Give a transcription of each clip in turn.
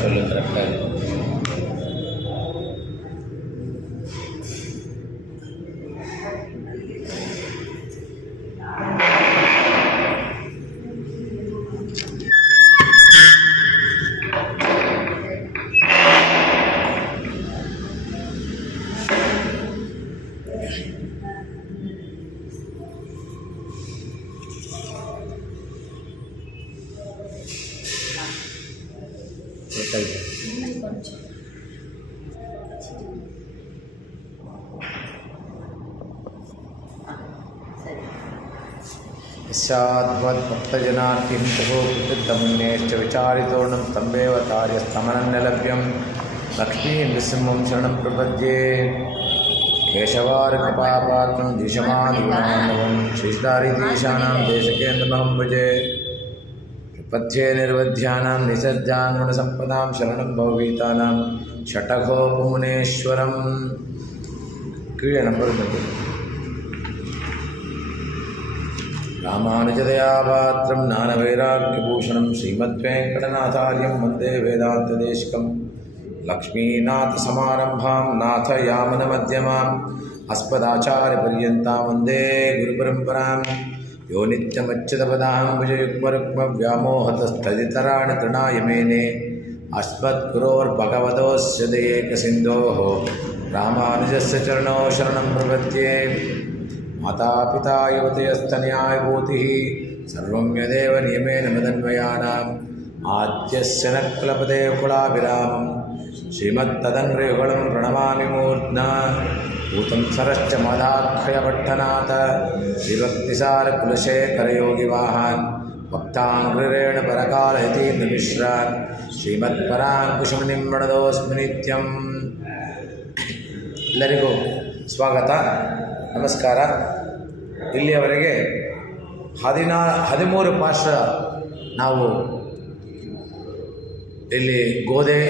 சொல்லு கரெக்டாக இருக்கும். यस्याद्वद्भक्तजनार्तिं तपोकृतमुन्नेश्च विचारितोर्णं स्तम्भेव कार्यस्तमनन्यलभ्यं लक्ष्मीं नृसिंहं शरणं प्रपद्ये केशवार्कपापात्रं दिशमादिगुणान्नवं श्रीदारितीशानां देशकेन्द्रमहं भजे प्रपद्ये निर्वध्यानां निसर्जाङ्गुणसम्पदां शरणं भवभीतानां षटघोपमुनेश्वरं कीळे नंबर रामानुजदयापात्रं ज्ञानवैराग्यभूषणं श्रीमद्वेङ्कटनाथार्यं वन्दे वेदान्तदेशिकं लक्ष्मीनाथसमारम्भां नाथयामनमध्यमाम् अस्मदाचार्यपर्यन्तां वन्दे गुरुपरम्परां यो नित्यमच्युतपदाम्बुजयुग्मरुक्मव्यामोहतस्थदितराणि तृणाय मेने अस्मद्गुरोर्भगवतोऽस्य दयैकसिन्धोः रामानुजस्य चरणौ शरणं प्रपद्ये माता पिता युवतयस्तनयाय भूतिः सर्वं यदेव नियमेन मदन्वयानाम् आद्यस्य न क्लपते कुलाभिरामं श्रीमत्तदङ्घ्रियुगलं प्रणमामि मूर्ध्ना भूतं सरश्च मदाख्यपट्टनाथ श्रीभक्तिसारकुलशेखरयोगिवाहान् भक्ताङ्घ्रिरेण परकालयतीन्द्रमिश्रान् श्रीमत्पराङ्कुशमुनिं प्रणतोऽस्मि नित्यम्। ಎಲ್ಲರಿಗೂ ಸ್ವಾಗತ, ನಮಸ್ಕಾರ. ಇಲ್ಲಿಯವರೆಗೆ 13 ಪಾಶ್ರ ನಾವು ಇಲ್ಲಿ ಗೋದೆ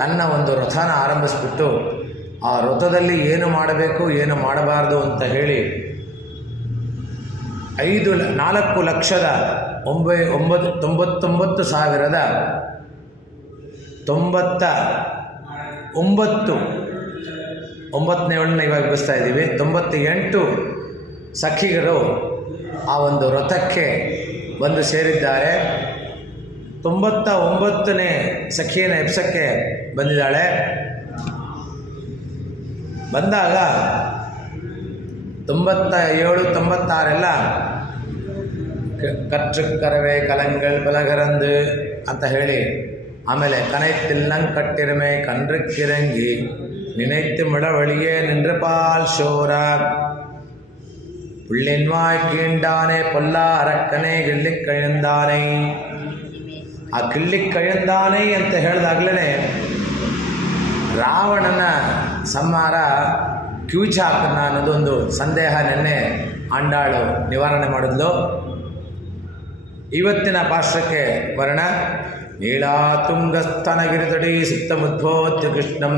ತನ್ನ ಒಂದು ರಥನ ಆರಂಭಿಸಿಬಿಟ್ಟು ಆ ರಥದಲ್ಲಿ ಏನು ಮಾಡಬೇಕು ಏನು ಮಾಡಬಾರ್ದು ಅಂತ ಹೇಳಿ 4,99,99 ಇವಾಗ ಬಿಡಿಸ್ತಾ ಇದ್ದೀವಿ. 98 ಸಖಿಗರು ಆ ಒಂದು ರಥಕ್ಕೆ ಬಂದು ಸೇರಿದ್ದಾರೆ. 99ನೇ ಸಖಿಯನ್ನು ಎಬ್ಸಕ್ಕೆ ಬಂದಿದ್ದಾಳೆ. ಬಂದಾಗ 97, 96 கற்றுக்கரவே கலங்கள் பலகரந்து ಅಂತ ಹೇಳಿ, ಆಮೇಲೆ ಕನೈತಿಲ್ಲಂಗ್ ಕಟ್ಟಿರಮೆ கன்றுக்கிறங்கி நினைத்து மிளவழியே நின்று பால் சோர புள்ளின்வாய் கீண்டானே பொல்லா அரக்கನೇ ಗಿಳ್ಳಿಕ್ ಕೈಂದಾನೆ. ಆ ಗಿಳ್ಳಿಕ್ ಕೈಂದಾನೆ ಅಂತ ಹೇಳಿದಾಗಲೇ ರಾವಣನ ಸಂಹಾರ ಕಿವಿಚಾಕನ್ನ ಅನ್ನೋದೊಂದು ಸಂದೇಹ ನಿನ್ನೆ ಆಂಡಾಳು ನಿವಾರಣೆ ಮಾಡಿದ್ಲು. ಇವತ್ತಿನ ಪಾರ್ಶ್ವಕ್ಕೆ ವರ್ಣ ನೀಳಾತುಂಗಸ್ತನಗಿರಿತಡಿ ಸಿತ್ತಮುದ್ಭೋತ್ಯ ಕೃಷ್ಣಂ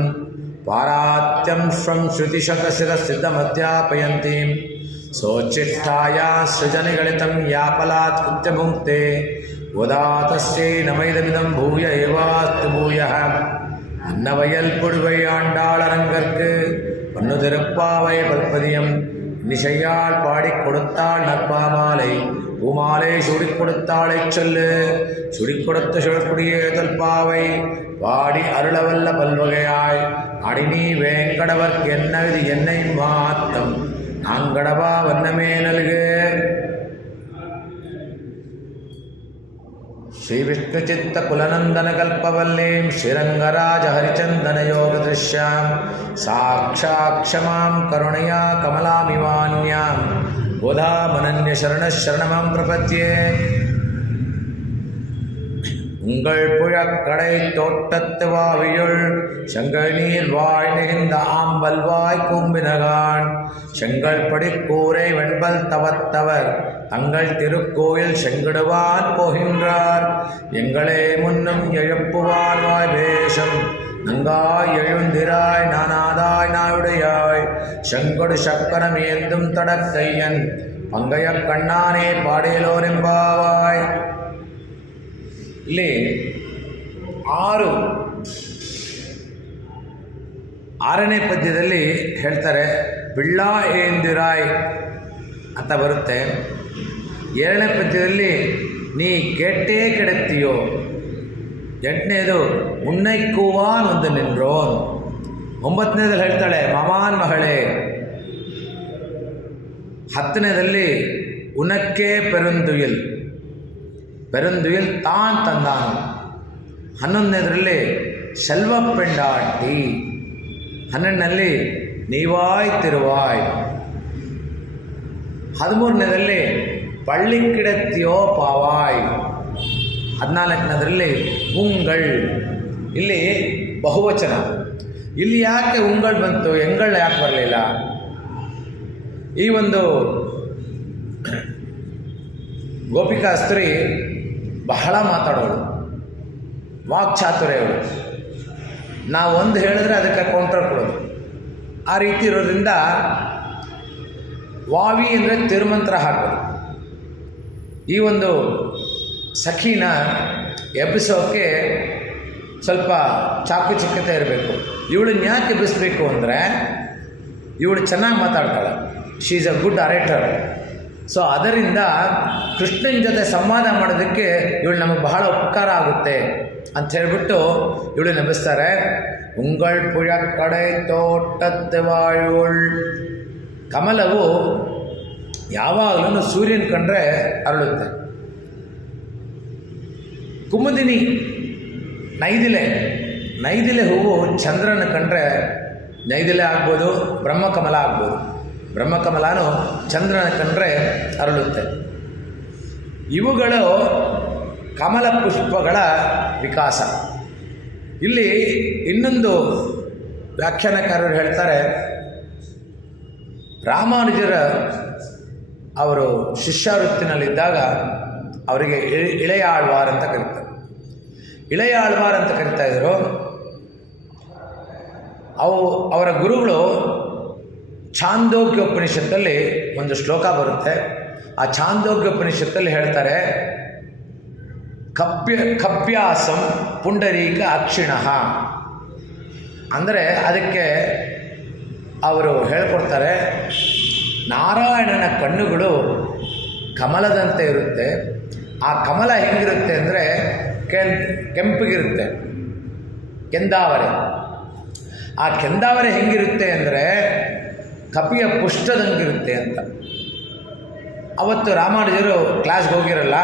ಪಾರಾತ್ಯಂ ಸ್ವಂ ಶ್ರುತಿಶತಶಿರಸಿದ್ಧಮಧ್ಯಾಪಯಂತೀಂ ಸೋಚಿಷ್ಠಾಯ ಸೃಜನಿಗಳಿತಂ ಯಾಪಲಾತ್ ಕೃತ್ಯಭುಂಕ್ತೆ உதாதஸ்யை நமைதமிதம் பூய ஏவாஸ்து பூயः அன்னவயல் புடுவை ஆண்டாளரங்கற்கு பன்னு திருப்பாவை பல்பதியம் நிஷையால் பாடிக் கொடுத்தாள் நற்பாமாலை பூமாலை சுடிக் கொடுத்தாளை சொல்லு சுடிக் கொடுத்த சுழற்குடியே தொல்பாவை பாடி அருளவல்ல பல்வகையாய் அடிநீ வேங்கடவர்க்கு என்ன விதி என்னை மாத்தம் நாங்கடவா வண்ணமே நல்கு. श्रीविष्णुचित्तकुलनन्दनकल्पवल्लीं श्रीरङ्गराजहरिचन्दनयोगदृश्यां साक्षाक्षमां करुणया कमलामिवान्यां बोधामनन्यशरणशरणमं प्रपद्ये. உங்கள் புழக்கடை தோட்டத்து வாவியுள் செங்கல் நீர் வாய் நெகிழ்ந்த ஆம்பல் வாய் கூம்பினகான் செங்கல் படிக்கூரை வெண்பல் தவத்தவர் தங்கள் திருக்கோயில் செங்கிடுவான் போகின்றார். எங்களே முன்னும் எழுப்புவான் வாய் வேஷம் நங்காய் எழுந்திராய் நானாதாய் நாயுடையாய் செங்கொடு சக்கரம் ஏந்தும் தடக்கையன் பங்கைய கண்ணானே பாடேலோரெம்பாவாய். ಇಲ್ಲಿ ಆರನೇ ಪದ್ಯದಲ್ಲಿ ಹೇಳ್ತಾರೆ, ಬಿಳ್ಳ ಏಂದಿರಾಯ್ ಅಂತ ಬರುತ್ತೆ. 7ನೇ ಪದ್ಯದಲ್ಲಿ ನೀ ಕೆಟ್ಟೇ ಕೆಡುತ್ತೀಯೋ. 8ನೇದು ಉನ್ನೈಕ್ಕೂವಾನ್ ಒಂದು ನಿನ್ರೋನ್. 9ನೇದಲ್ಲಿ ಹೇಳ್ತಾಳೆ ಮಮಾನ್ ಮಗಳೇ. 10ನೇದಲ್ಲಿ ಉನಕ್ಕೆ ಪೆರುಂದುಯಿಲ್ ತಾನ್ ತಂದಾನು. 11ನೇದರಲ್ಲಿ ಶೆಲ್ವ ಪೆಂಡಾಟಿ. 12ನಲ್ಲಿ ನೀವಾಯ್ ತಿರುವಾಯ್. 13ನೇದಲ್ಲಿ ಪಳ್ಳಿಕ್ಕಿಡತ್ಯೋ ಪಾವಾಯ್. 14ನೇದರಲ್ಲಿ ಉಂಗಳ್. ಇಲ್ಲಿ ಬಹುವಚನ. ಇಲ್ಲಿ ಯಾಕೆ ಉಂಗಳ್ ಬಂತು, ಎಂಗಳ್ ಯಾಕೆ ಬರಲಿಲ್ಲ? ಈ ಒಂದು ಗೋಪಿಕಾಸ್ತ್ರೀ ಬಹಳ ಮಾತಾಡೋಳು, ವಾಕ್ಚಾತುರ್ಯವಳು. ನಾವು ಒಂದು ಹೇಳಿದ್ರೆ ಅದಕ್ಕೆ ಕೌಂಟರ್ ಕೊಡೋದು. ಆ ರೀತಿ ಇರೋದ್ರಿಂದ ವಾವಿ ಅಂದರೆ ತಿರುಮಂತ್ರ ಹಾಕೋದು. ಈ ಒಂದು ಸಖಿನ ಎಬ್ಬಿಸೋಕ್ಕೆ ಸ್ವಲ್ಪ ಚಾಕುಚಿಕ್ಯತೆ ಇರಬೇಕು. ಇವಳನ್ನ ಯಾಕೆ ಎಬ್ಬಿಸಬೇಕು ಅಂದರೆ ಇವಳು ಚೆನ್ನಾಗಿ ಮಾತಾಡ್ತಾಳೆ. She is a good orator. So ಅದರಿಂದ ಕೃಷ್ಣನ ಜೊತೆ ಸಂವಾದ ಮಾಡೋದಕ್ಕೆ ಇವಳು ನಮಗೆ ಬಹಳ ಉಪಕಾರ ಆಗುತ್ತೆ ಅಂತ ಹೇಳಿಬಿಟ್ಟು ಇವಳು ನೆನೆಸ್ತಾರೆ. ಉಂಗಳ್ ಪುಯ ಕಡೆ ತೋಟದ್ದವಾಯುಳ್. ಕಮಲವು ಯಾವಾಗಲೂ ಸೂರ್ಯನ ಕಂಡ್ರೆ ಅರಳುತ್ತೆ. ಕುಮುದಿನಿ ನೈದಿಲೆ ಹೂವು ಚಂದ್ರನ ಕಂಡ್ರೆ ನೈದಿಲೆ ಆಗ್ಬೋದು, ಬ್ರಹ್ಮಕಮಲ ಆಗ್ಬೋದು. ಬ್ರಹ್ಮಕಮಲನೂ ಚಂದ್ರನ ಕಂಡ್ರೆ ಅರಳುತ್ತೆ. ಇವುಗಳು ಕಮಲ ಪುಷ್ಪಗಳ ವಿಕಾಸ. ಇಲ್ಲಿ ಇನ್ನೊಂದು ವ್ಯಾಖ್ಯಾನಕಾರರು ಹೇಳ್ತಾರೆ, ರಾಮಾನುಜರ ಅವರು ಶಿಷ್ಯಾವೃತ್ತಿನಲ್ಲಿದ್ದಾಗ ಅವರಿಗೆ ಇಳೆಯ ಆಳ್ವಾರ್ ಅಂತ ಕರೀತಾರೆ. ಇಳೆಯ ಆಳ್ವಾರ್ ಅಂತ ಕರಿತಾ ಇದ್ರು. ಅವರ ಗುರುಗಳು ಛಾಂದೋಗ್ಯ ಉಪನಿಷತ್ತಲ್ಲಿ ಒಂದು ಶ್ಲೋಕ ಬರುತ್ತೆ. ಆ ಛಾಂದೋಗ್ಯ ಉಪನಿಷತ್ತಲ್ಲಿ ಹೇಳ್ತಾರೆ, ಕಪ್ಯಾಸಂ ಪುಂಡರೀಕ ಅಕ್ಷಿಣಃ. ಅಂದರೆ ಅದಕ್ಕೆ ಅವರು ಹೇಳ್ಕೊಡ್ತಾರೆ, ನಾರಾಯಣನ ಕಣ್ಣುಗಳು ಕಮಲದಂತೆ ಇರುತ್ತೆ. ಆ ಕಮಲ ಹೆಂಗಿರುತ್ತೆ ಅಂದರೆ ಕೆಂಪಗಿರುತ್ತೆ, ಕೆಂದಾವರೆ. ಆ ಕೆಂದಾವರೆ ಹೆಂಗಿರುತ್ತೆ ಅಂದರೆ ಕಪಿಯ ಪುಷ್ಟದಂಗಿರುತ್ತೆ ಅಂತ. ಅವತ್ತು ರಾಮಾನುಜರು ಕ್ಲಾಸ್ಗೆ ಹೋಗಿರಲ್ಲ.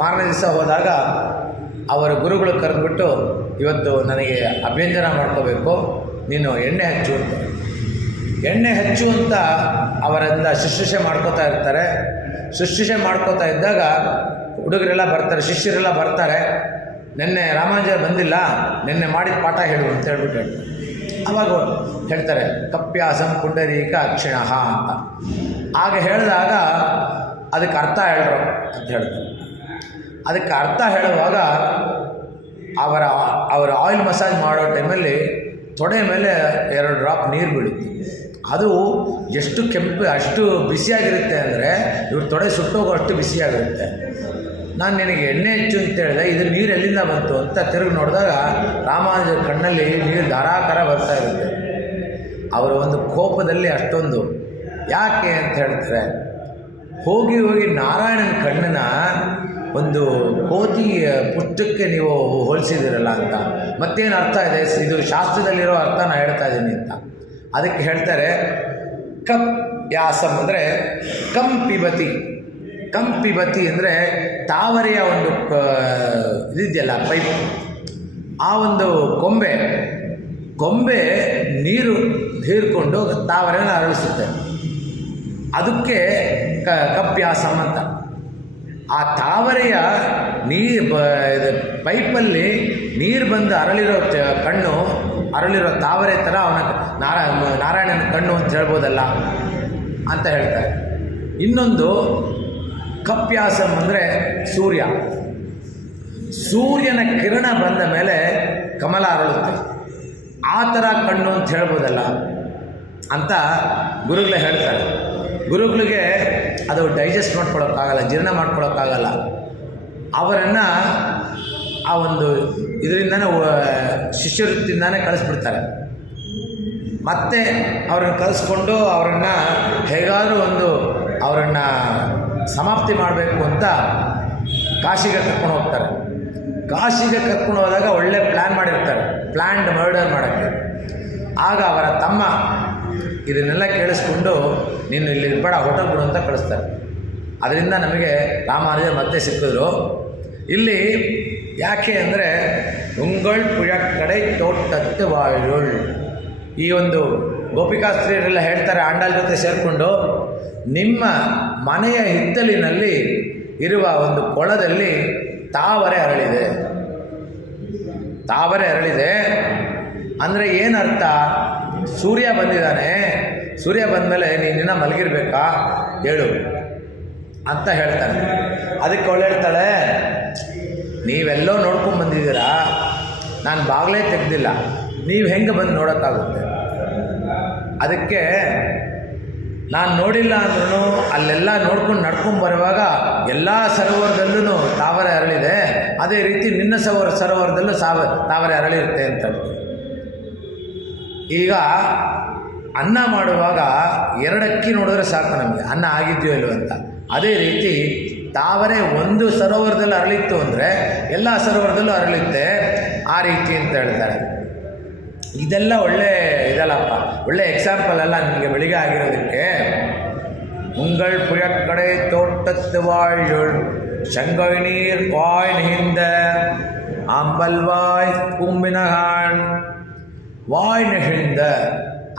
ಮಾರನೇ ದಿವಸ ಹೋದಾಗ ಅವರ ಗುರುಗಳು ಕರೆದುಬಿಟ್ಟು, ಇವತ್ತು ನನಗೆ ಅಭ್ಯಂಜನ ಮಾಡ್ಕೋಬೇಕು, ನೀನು ಎಣ್ಣೆ ಹಚ್ಚು ಅಂತ. ಎಣ್ಣೆ ಹಚ್ಚು ಅಂತ ಅವರಿಂದ ಶುಶ್ರೂಷೆ ಮಾಡ್ಕೋತಾ ಇರ್ತಾರೆ. ಶುಶ್ರೂಷೆ ಮಾಡ್ಕೋತಾ ಇದ್ದಾಗ ಹುಡುಗರೆಲ್ಲ ಬರ್ತಾರೆ, ಶಿಷ್ಯರೆಲ್ಲ ಬರ್ತಾರೆ. ನಿನ್ನೆ ರಾಮಾನುಜರು ಬಂದಿಲ್ಲ, ನಿನ್ನೆ ಮಾಡಿದ ಪಾಠ ಹೇಳು ಅಂತ ಹೇಳ್ಬಿಟ್ಟು ಹೇಳ್ತಾರೆ. ಅವಾಗ ಹೇಳ್ತಾರೆ ಕಪ್ಯಾಸಂ ಪುಂಡರೀಕ ಅಕ್ಷಿಣಃ ಅಂತ. ಆಗ ಹೇಳಿದಾಗ ಅದಕ್ಕೆ ಅರ್ಥ ಹೇಳ್ರು ಅಂತ ಹೇಳ್ತಾರೆ. ಅದಕ್ಕೆ ಅರ್ಥ ಹೇಳುವಾಗ ಅವರ ಆಯಿಲ್ ಮಸಾಜ್ ಮಾಡೋ ಟೈಮಲ್ಲಿ ತೊಡೆ ಮೇಲೆ 2 ಡ್ರಾಪ್ ನೀರು ಬೀಳುತ್ತೆ. ಅದು ಎಷ್ಟು ಅಷ್ಟು ಬಿಸಿಯಾಗಿರುತ್ತೆ ಅಂದರೆ ಇವ್ರ ತೊಡೆ ಸುಟ್ಟೋಗೋ ಅಷ್ಟು ಬಿಸಿಯಾಗಿರುತ್ತೆ. ನಾನು ನಿನಗೆ ಎಣ್ಣೆ ಹೆಚ್ಚು ಅಂತ ಹೇಳಿದೆ, ಇದು ನೀರು ಎಲ್ಲಿಂದ ಬಂತು ಅಂತ ತಿರುಗಿ ನೋಡಿದಾಗ ರಾಮಾನುಜರ ಕಣ್ಣಲ್ಲಿ ನೀರು ಧಾರಾಕಾರ ಬರ್ತಾ ಇರುತ್ತೆ. ಅವರ ಒಂದು ಕೋಪದಲ್ಲಿ ಅಷ್ಟೊಂದು ಯಾಕೆ ಅಂತ ಹೇಳ್ತಾರೆ, ಹೋಗಿ ನಾರಾಯಣನ ಕಣ್ಣನ್ನ ಒಂದು ಕೋತಿ ಪುಷ್ಟಕ್ಕೆ ನೀವು ಹೋಲಿಸಿದಿರಲ್ಲ ಅಂತ. ಮತ್ತೇನು ಅರ್ಥ ಇದೆ, ಇದು ಶಾಸ್ತ್ರದಲ್ಲಿರೋ ಅರ್ಥ ನಾನು ಹೇಳ್ತಾ ಇದ್ದೀನಿ ಅಂತ. ಅದಕ್ಕೆ ಹೇಳ್ತಾರೆ ಕಪ್ ಯಾಸಂ ಅಂದರೆ ಕಂಪಿಬತಿ ಅಂದರೆ ತಾವರೆಯ ಒಂದು ಇದಿದೆಯಲ್ಲ ಪೈಪ್, ಆ ಒಂದು ಕೊಂಬೆ ನೀರು ಹೀರ್ಕೊಂಡು ತಾವರೆನ ಅರಳಿಸುತ್ತೆ. ಅದಕ್ಕೆ ಕಪ್ಯಾಸಂ ಅಂತ. ಆ ತಾವರೆಯ ಪೈಪಲ್ಲಿ ನೀರು ಬಂದು ಅರಳಿರೋ ತಾವರೆ ಥರ ಅವನ ನಾರಾಯಣನ ಕಣ್ಣು ಅಂತ ಹೇಳ್ಬೋದಲ್ಲ ಅಂತ ಹೇಳ್ತಾರೆ. ಇನ್ನೊಂದು ಕಪ್ಯಾಸಂ ಅಂದರೆ ಸೂರ್ಯನ ಕಿರಣ ಬಂದ ಮೇಲೆ ಕಮಲ ಅರಳುತ್ತೆ, ಆ ಥರ ಕಣ್ಣು ಅಂತ ಹೇಳ್ಬೋದಲ್ಲ ಅಂತ ಗುರುಗಳೇ ಹೇಳ್ತಾರೆ. ಗುರುಗಳಿಗೆ ಅದು ಡೈಜೆಸ್ಟ್ ಮಾಡ್ಕೊಳ್ಳೋಕ್ಕಾಗಲ್ಲ, ಜೀರ್ಣ ಮಾಡ್ಕೊಳ್ಳೋಕ್ಕಾಗಲ್ಲ. ಅವರನ್ನು ಆ ಒಂದು ಇದರಿಂದನೇ ಶಿಷ್ಯವೃತ್ತಿಯಿಂದಾನೇ ಕಳಿಸ್ಬಿಡ್ತಾರೆ. ಮತ್ತೆ ಅವ್ರನ್ನ ಕಳಿಸ್ಕೊಂಡು ಅವರನ್ನು ಹೇಗಾದರೂ ಅವರನ್ನು ಸಮಾಪ್ತಿ ಮಾಡಬೇಕು ಅಂತ ಕಾಶಿಗೆ ಕರ್ಕೊಂಡು ಹೋಗ್ತಾರೆ. ಕಾಶಿಗೆ ಕರ್ಕೊಂಡು ಹೋದಾಗ ಒಳ್ಳೆ ಪ್ಲ್ಯಾನ್ ಮಾಡಿರ್ತಾರೆ, ಪ್ಲ್ಯಾಂಡ್ ಮರ್ಡರ್ ಮಾಡೋಕ್ಕೆ. ಆಗ ಅವರ ತಮ್ಮ ಇದನ್ನೆಲ್ಲ ಕೇಳಿಸ್ಕೊಂಡು ನೀನು ಇಲ್ಲಿ ಬೇಡ, ಹೋಟೆಲ್ ಬಿಡು ಅಂತ ಕಳಿಸ್ತಾರೆ. ಅದರಿಂದ ನಮಗೆ ರಾಮಾನುಜರು ಮತ್ತೆ ಸಿಕ್ಕಿದ್ರು. ಇಲ್ಲಿ ಯಾಕೆ ಅಂದರೆ ಉಂಗಳ್ ಪುഴക്കടை ತೋಟತ್ತು ವಾಯುಳ್, ಈ ಒಂದು ಗೋಪಿಕಾಸ್ತ್ರೀಯರೆಲ್ಲ ಹೇಳ್ತಾರೆ ಆಂಡಾಲ್ ಜೊತೆ ಸೇರಿಕೊಂಡು, ನಿಮ್ಮ ಮನೆಯ ಹಿತ್ತಲಿನಲ್ಲಿ ಇರುವ ಒಂದು ಕೊಳದಲ್ಲಿ ತಾವರೆ ಅರಳಿದೆ. ತಾವರೆ ಅರಳಿದೆ ಅಂದರೆ ಏನರ್ಥ? ಸೂರ್ಯ ಬಂದಿದ್ದಾನೆ, ಸೂರ್ಯ ಬಂದಮೇಲೆ ನೀನಿನ್ನ ಮಲಗಿರ್ಬೇಕಾ ಹೇಳು ಅಂತ ಹೇಳ್ತಾನೆ. ಅದಕ್ಕೆ ಅವಳು ಹೇಳ್ತಾಳೆ, ನೀವೆಲ್ಲೋ ನೋಡ್ಕೊಂಡು ಬಂದಿದ್ದೀರಾ, ನಾನು ಬಾಗಿಲೇ ತೆಗೆದಿಲ್ಲ, ನೀವು ಹೆಂಗೆ ಬಂದು ನೋಡೋಕ್ಕಾಗುತ್ತೆ? ಅದಕ್ಕೆ ನಾನು ನೋಡಿಲ್ಲ ಅಂದ್ರೂ ಅಲ್ಲೆಲ್ಲ ನೋಡ್ಕೊಂಡು ನಡ್ಕೊಂಡು ಬರುವಾಗ ಎಲ್ಲ ಸರೋವರದಲ್ಲೂ ತಾವರೆ ಅರಳಿದೆ, ಅದೇ ರೀತಿ ನಿನ್ನ ಸರೋವರದಲ್ಲೂ ತಾವರೆ ಅರಳಿರುತ್ತೆ ಅಂತ. ಈಗ ಅನ್ನ ಮಾಡುವಾಗ 2 ಅಕ್ಕಿ ನೋಡಿದ್ರೆ ಸಾಕು ನಮಗೆ ಅನ್ನ ಆಗಿದೆಯೋ ಇಲ್ಲೋ ಅಂತ. ಅದೇ ರೀತಿ ತಾವರೆ ಒಂದು ಸರೋವರದಲ್ಲಿ ಅರಳಿತ್ತು ಅಂದರೆ ಎಲ್ಲ ಸರೋವರದಲ್ಲೂ ಅರಳುತ್ತೆ, ಆ ರೀತಿ ಅಂತ ಹೇಳ್ತಾರೆ. ಇದೆಲ್ಲ ಒಳ್ಳೆ ಇದಲ್ಲಪ್ಪ, ಒಳ್ಳೆ ಎಕ್ಸಾಂಪಲ್ ಅಲ್ಲ ನಿಮಗೆ ಬೆಳಿಗ್ಗೆ ಆಗಿರೋದಕ್ಕೆ. ಉಂಗಳ್ ಪುഴക്കടை ತೋಟತ್ತು ವಾಯುಳ್ ಶಂಗೈ ನೀರ್ ವಾಯ್ ಹಿಂದ ಆಂಬಲ್ವಾಯ್ ಕುಂಬಿನಹಾಣ್. ವಾಯ್ ಹಿಂದ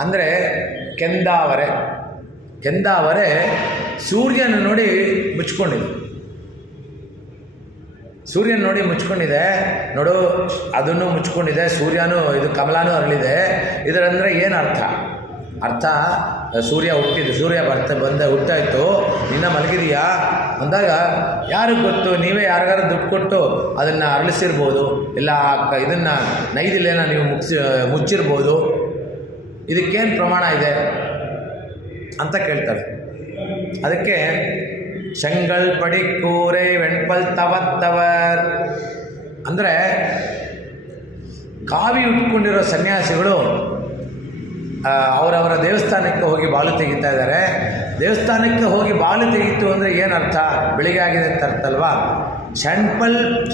ಅಂದರೆ ಕೆಂದಾವರೆ. ಕೆಂದಾವರೆ ಸೂರ್ಯನ ನೋಡಿ ಮುಚ್ಕೊಂಡಿದೆ, ಸೂರ್ಯನ ನೋಡಿ ಮುಚ್ಕೊಂಡಿದೆ ನೋಡು, ಅದನ್ನು ಮುಚ್ಕೊಂಡಿದೆ, ಸೂರ್ಯನೂ ಇದು ಕಮಲಾನೂ ಅರಳಿದೆ. ಇದರಂದರೆ ಏನು ಅರ್ಥ? ಸೂರ್ಯ ಹುಟ್ಟಿದ್ದು, ಸೂರ್ಯ ಹುಟ್ಟಾಯಿತು, ನಿನ್ನ ಮಲಗಿದೆಯಾ ಅಂದಾಗ ಯಾರಿಗೆ ಗೊತ್ತು, ನೀವೇ ಯಾರಿಗಾರು ದುಡ್ಡು ಕೊಟ್ಟು ಅದನ್ನು ಅರಳಿಸಿರ್ಬೋದು, ಇಲ್ಲ ಇದನ್ನು ನೈದಿಲ್ಲೇನ ನೀವು ಮುಚ್ಚಿರ್ಬೋದು. ಇದಕ್ಕೇನು ಪ್ರಮಾಣ ಇದೆ ಅಂತ ಕೇಳ್ತಾರೆ. ಅದಕ್ಕೆ ಶಂಗಳ್ ಪಡಿ ಕೂರೆ ವೆಣ್ಪಲ್ ತವತ್ತವರ್ ಅಂದರೆ ಕಾವಿ ಉಟ್ಕೊಂಡಿರೋ ಸನ್ಯಾಸಿಗಳು ಅವರವರ ದೇವಸ್ಥಾನಕ್ಕೆ ಹೋಗಿ ಬಾಲು ತೆಗಿತಾ ಇದ್ದಾರೆ. ದೇವಸ್ಥಾನಕ್ಕೆ ಹೋಗಿ ಬಾಲು ತೆಗೀತು ಅಂದರೆ ಏನರ್ಥ? ಬೆಳಿಗ್ಗೆ ಆಗಿದೆ ಅಂತ ಅರ್ಥ ಅಲ್ವಾ?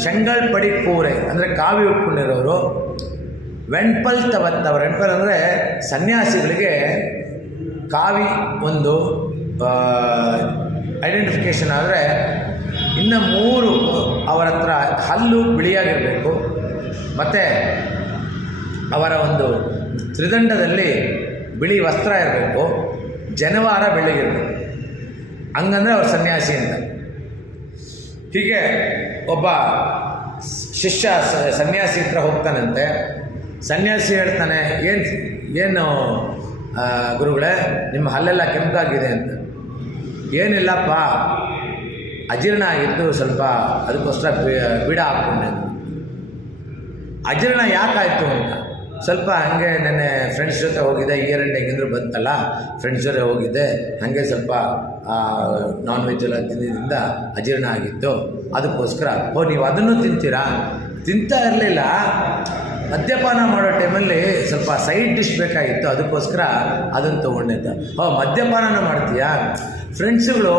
ಶಂಗಳ್ ಪಡಿ ಕೂರೆ ಅಂದರೆ ಕಾವಿ ಉಟ್ಕೊಂಡಿರೋರು. ವೆಣ್ಪಲ್ ತವತ್ತವರ್, ವೆಣ್ಪಲ್ ಅಂದರೆ ಸನ್ಯಾಸಿಗಳಿಗೆ ಕಾವಿ ಒಂದು ಐಡೆಂಟಿಫಿಕೇಷನ್ ಆದರೆ, ಇನ್ನು 3 ಅವರ ಹತ್ರ ಹಲ್ಲು ಬಿಳಿಯಾಗಿರಬೇಕು, ಮತ್ತು ಅವರ ಒಂದು ತ್ರಿದಂಡದಲ್ಲಿ ಬಿಳಿ ವಸ್ತ್ರ ಇರಬೇಕು, ಜನವಾರ ಬೆಳ್ಳಗಿರಬೇಕು. ಹಂಗಂದರೆ ಅವ್ರ ಸನ್ಯಾಸಿ ಅಂತ. ಹೀಗೆ ಒಬ್ಬ ಶಿಷ್ಯ ಸನ್ಯಾಸಿ ಹತ್ರ ಹೋಗ್ತಾನಂತೆ. ಸನ್ಯಾಸಿ ಹೇಳ್ತಾನೆ, ಏನು ಗುರುಗಳೇ ನಿಮ್ಮ ಹಲ್ಲೆಲ್ಲ ಕೆಂಪಾಗಿದೆ ಅಂತ. ಏನಿಲ್ಲಪ್ಪ, ಅಜೀರ್ಣ ಆಗಿತ್ತು ಸ್ವಲ್ಪ, ಅದಕ್ಕೋಸ್ಕರ ಬೀಡ ಹಾಕ್ಕೊಂಡೆ. ಅಜೀರ್ಣ ಯಾಕಾಯಿತು ಅಂತ ಸ್ವಲ್ಪ ಹಾಗೆ ನೆನ್ನೆ ಫ್ರೆಂಡ್ಸ್ ಜೊತೆ ಹೋಗಿದ್ದೆ, ಇಯರ್ ಎಂಡ್ ಹೆಂಗಿದ್ರು ಬಂತಲ್ಲ, ಫ್ರೆಂಡ್ಸ್ ಜೊತೆ ಹೋಗಿದ್ದೆ, ಹಾಗೆ ಸ್ವಲ್ಪ ನಾನ್ ವೆಜ್ ಎಲ್ಲ ತಿಂದಿದ್ದರಿಂದ ಅಜೀರ್ಣ ಆಗಿತ್ತು, ಅದಕ್ಕೋಸ್ಕರ. ನೀವು ಅದನ್ನು ತಿಂತೀರಾ? ತಿಂತಾ ಇರಲಿಲ್ಲ, ಮದ್ಯಪಾನ ಮಾಡೋ ಟೈಮಲ್ಲಿ ಸ್ವಲ್ಪ ಸೈಡ್ ಡಿಶ್ ಬೇಕಾಗಿತ್ತು, ಅದಕ್ಕೋಸ್ಕರ ಅದನ್ನು ತೊಗೊಂಡಿದ್ದ. ಮದ್ಯಪಾನನ ಮಾಡ್ತೀಯಾ? ಫ್ರೆಂಡ್ಸುಗಳು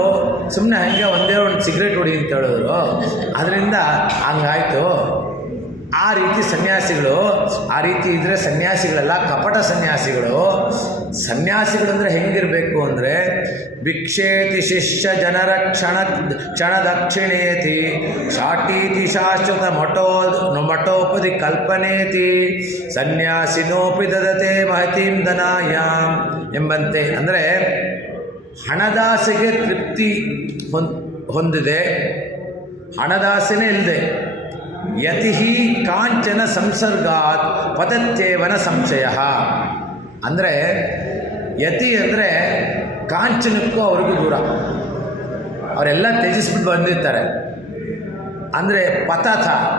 ಸುಮ್ಮನೆ ಹಾಗೆ ಒಂದೇ ಒಂದು ಸಿಗರೇಟ್ ಹೊಡಿ ಅಂತ ಹೇಳಿದ್ರು, ಅದರಿಂದ ಹಂಗಾಯಿತು. ಆ ರೀತಿ ಸನ್ಯಾಸಿಗಳು, ಆ ರೀತಿ ಇದ್ದರೆ ಸನ್ಯಾಸಿಗಳೆಲ್ಲ ಕಪಟ ಸನ್ಯಾಸಿಗಳು. ಸನ್ಯಾಸಿಗಳು ಅಂದರೆ ಹೆಂಗಿರಬೇಕು ಅಂದರೆ, ಭಿಕ್ಷೇತಿ ಶಿಷ್ಯ ಜನರ ಕ್ಷಣ ದಕ್ಷಿಣೇತಿ ಶಾಟೀತಿ ಶಾಶ್ವತ ಮಠೋಪದಿ ಕಲ್ಪನೇತಿ ಸನ್ಯಾಸಿನೋಪಿ ದದತೆ ಮಹತೀಂ ಧನಾಯಾಂ ಎಂಬಂತೆ. ಅಂದರೆ ಹಣದಾಸೆಗೆ ತೃಪ್ತಿ ಹೊಂದಿದೆ, ಹಣದಾಸೆನೇ ಇಲ್ಲದೆ. ಯತಿ ಕಾಂಚನ ಸಂಸರ್ಗಾತ್ ಪತತ್ಯೇವನ ಸಂಶಯ. ಅಂದರೆ ಯತಿ ಅಂದರೆ ಕಾಂಚನಕ್ಕೂ ಅವ್ರಿಗೂ ದೂರ, ಅವರೆಲ್ಲ ತ್ಯಜಿಸ್ಬಿಟ್ಟು ಬಂದಿರ್ತಾರೆ. ಅಂದರೆ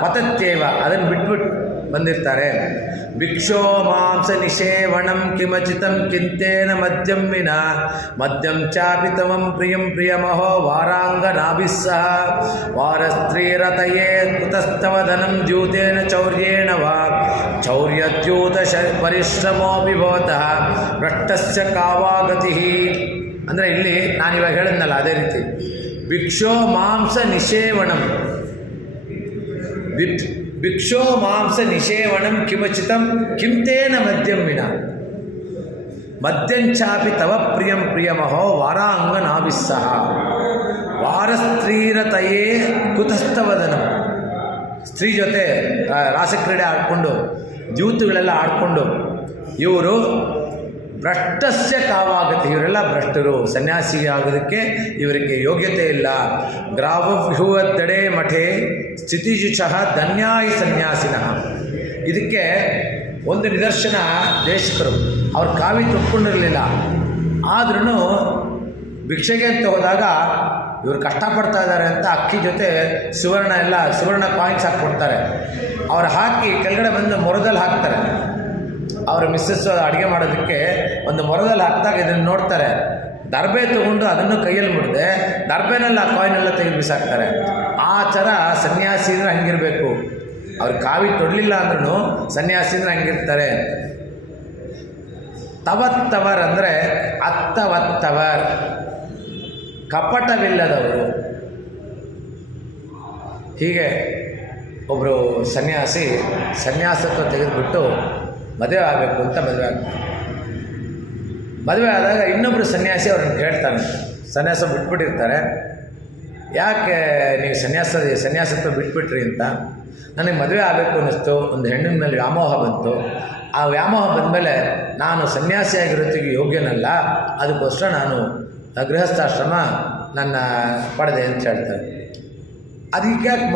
ಪತತ್ಯೇವ ಅದನ್ನು ಬಿಟ್ಬಿಟ್ಟು ಬಂದಿರ್ತಾರೆ. ಭಿಕ್ಷೋ ಮಾಂಸ ನಿಷೇವಣಂ ಕಿಮಚಿತಂ ಕಿಂತೇನ ಮದ್ಯಂ ವಿನ ಮದ್ಯಂ ಚಾಪಿ ತಮಂ ಪ್ರಿಯಂ ಪ್ರಿಯಮಹೋ ವಾರಾಂಗನಾಭಿಸ್ಸಹ ವಾರಸ್ತ್ರೀರತಯೇ ಕುತಸ್ತವಧನಂ ದ್ಯೂತೇನ ಚೌರ್ಯೇಣ ವಾ ಚೌರ್ಯದ್ಯೂತ ಪರಿಶ್ರಮೋಪಿ ಭವತಃ ಭ್ರಷ್ಟಸ್ಯ ಕಾವಾಗತಿಃ. ಅಂದರೆ ಇಲ್ಲಿ ನಾನಿವಾಗ ಹೇಳಿದ್ನಲ್ಲ ಅದೇ ರೀತಿ ಭಿಕ್ಷೋ ಮಾಂಸ ನಿಷೇವಣಂ ಭಿಕ್ಷೋ ಮಾಂಸ ನಿಷೇವಣಂ ಕಿಮಚಿತಂ ಕಿಂತೇನ ಮದ್ಯಂ ವಿನ ಮದ್ಯಂಚಾಪಿ ತವ ಪ್ರಿಯಂ ಪ್ರಿಯಮಹೋ ವಾರಾಂಗನಾಭಿಸ್ಸಹ ವಾರಸ್ತ್ರೀರತಯೇ ಕುತಸ್ಥವದನಂ. ಸ್ತ್ರೀ ಜೊತೆ ರಾಸಕ್ರೀಡೆ ಆಡಿಕೊಂಡು ದ್ಯೂತುಗಳೆಲ್ಲ ಆಡಿಕೊಂಡು ಇವರು ಭ್ರಷ್ಟಸ್ಯ ಕಾವಾಗತಿ, ಇವರೆಲ್ಲ ಭ್ರಷ್ಟರು, ಸನ್ಯಾಸಿ ಆಗೋದಕ್ಕೆ ಇವರಿಗೆ ಯೋಗ್ಯತೆ ಇಲ್ಲ. ಗ್ರಾವವ್ಯೂಹದ್ದಡೆ ಮಠೆ ಸ್ಥಿತಿಜುಷಃ ಧನ್ಯಾಯಿ ಸನ್ಯಾಸಿನಃ. ಇದಕ್ಕೆ ಒಂದು ನಿದರ್ಶನ ದೇಶಕರು ಅವ್ರು ಕಾವಿ ತೊಟ್ಕೊಂಡಿರಲಿಲ್ಲ, ಆದ್ರೂ ಭಿಕ್ಷೆಗೆ ಅಂತ ಹೋದಾಗ ಇವರು ಕಷ್ಟಪಡ್ತಾ ಇದ್ದಾರೆ ಅಂತ ಅಕ್ಕಿ ಜೊತೆ ಸುವರ್ಣ ಕಾಯಿನ್ಸ್ ಹಾಕ್ಕೊಡ್ತಾರೆ. ಅವ್ರು ಹಾಕಿ ಕೆಳಗಡೆ ಬಂದು ಮೊರದಲ್ಲಿ ಹಾಕ್ತಾರೆ. ಅವರ ಮಿಸ್ಸಸ್ ಅಡುಗೆ ಮಾಡೋದಕ್ಕೆ ಒಂದು ಮೊರದಲ್ಲಿ ಹಾಕಿದಾಗ ಇದನ್ನು ನೋಡ್ತಾರೆ. ದರ್ಬೆ ತೊಗೊಂಡು ಅದನ್ನು ಕೈಯಲ್ಲಿ ಮುಡ್ದೆ ದರ್ಬೆನೆಲ್ಲ ಆ ಕಾಯಿನೆಲ್ಲ ತೆಗೆದು ಬಿಸಾಕ್ತಾರೆ. ಆ ಥರ ಸನ್ಯಾಸಿ ಅಂದರೆ ಹಂಗಿರಬೇಕು. ಅವ್ರು ಕಾವಿ ತೊಡಲಿಲ್ಲ ಅಂದ್ರೂ ಸನ್ಯಾಸಿ ಅಂದರೆ ಹಂಗಿರ್ತಾರೆ. ತವತ್ತವರ್ ಅಂದರೆ ಅತ್ತವತ್ತವರ್, ಕಪಟವಿಲ್ಲದವರು. ಹೀಗೆ ಒಬ್ಬರು ಸನ್ಯಾಸತ್ವ ತೆಗೆದುಬಿಟ್ಟು ಮದುವೆ ಆಗಬೇಕು ಅಂತ ಮದುವೆ ಆದಾಗ ಇನ್ನೊಬ್ಬರು ಸನ್ಯಾಸಿ ಅವ್ರನ್ನ ಕೇಳ್ತಾನೆ. ಸನ್ಯಾಸ ಬಿಟ್ಬಿಟ್ಟಿರ್ತಾರೆ. ಯಾಕೆ ನೀವು ಸನ್ಯಾಸತ್ವ ಬಿಟ್ಬಿಟ್ರಿ ಅಂತ. ನನಗೆ ಮದುವೆ ಆಗಬೇಕು ಅನ್ನಿಸ್ತು, ಒಂದು ಹೆಣ್ಣಿನ ಮೇಲೆ ವ್ಯಾಮೋಹ ಬಂತು. ಆ ವ್ಯಾಮೋಹ ಬಂದಮೇಲೆ ನಾನು ಸನ್ಯಾಸಿಯಾಗಿರೋತ್ತಿಗೆ ಯೋಗ್ಯನಲ್ಲ, ಅದಕ್ಕೋಸ್ಕರ ನಾನು ಗೃಹಸ್ಥಾಶ್ರಮ ನನ್ನ ಪಡೆದೆ ಅಂತ ಹೇಳ್ತಾರೆ. ಅದಕ್ಕೆ ಯಾಕೆ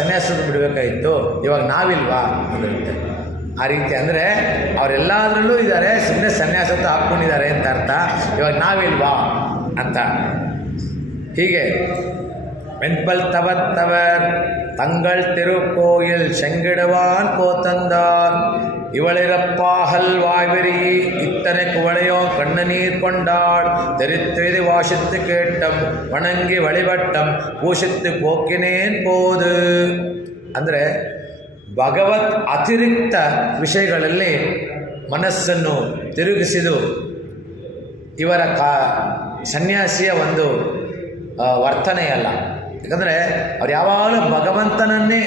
ಸನ್ಯಾಸದ ಬಿಡಬೇಕಾಗಿತ್ತು, ಇವಾಗ ನಾವಿಲ್ವಾ ಅಂದಿರುತ್ತೆ. ಆ ರೀತಿ ಅಂದರೆ ಅವರೆಲ್ಲದರಲ್ಲೂ ಇದ್ದಾರೆ, ಸುಮ್ಮನೆ ಸನ್ಯಾಸತ್ವ ಹಾಕ್ಕೊಂಡಿದ್ದಾರೆ ಅಂತ ಅರ್ಥ. ಇವಾಗ ನಾವಿಲ್ವಾ ಅಂತ. ಹೀಗೆ வெண்பல் தவத்தவர் தங்கள் திருக்கோயில் செங்கிடுவான் போத்தந்தார் இவளிரப்பாகல் வாய்வெறி இத்தனை குவளையோ கண்ணநீர் கொண்டாள் தெரித்தெய்து வாசித்து கேட்டம் வணங்கி வழிபட்டம் பூஷித்து போக்கினேன் போது. ಅಂದರೆ ಭಗವತ್ ಅತಿರಿಕ್ತ ವಿಷಯಗಳಲ್ಲಿ ಮನಸ್ಸನ್ನು ತಿರುಗಿಸಿದು ಇವರ ಸನ್ಯಾಸಿಯ ಒಂದು ವರ್ತನೆಯಲ್ಲ. ಯಾಕಂದರೆ ಅವ್ರು ಯಾವಾಗಲೂ ಭಗವಂತನನ್ನೇ,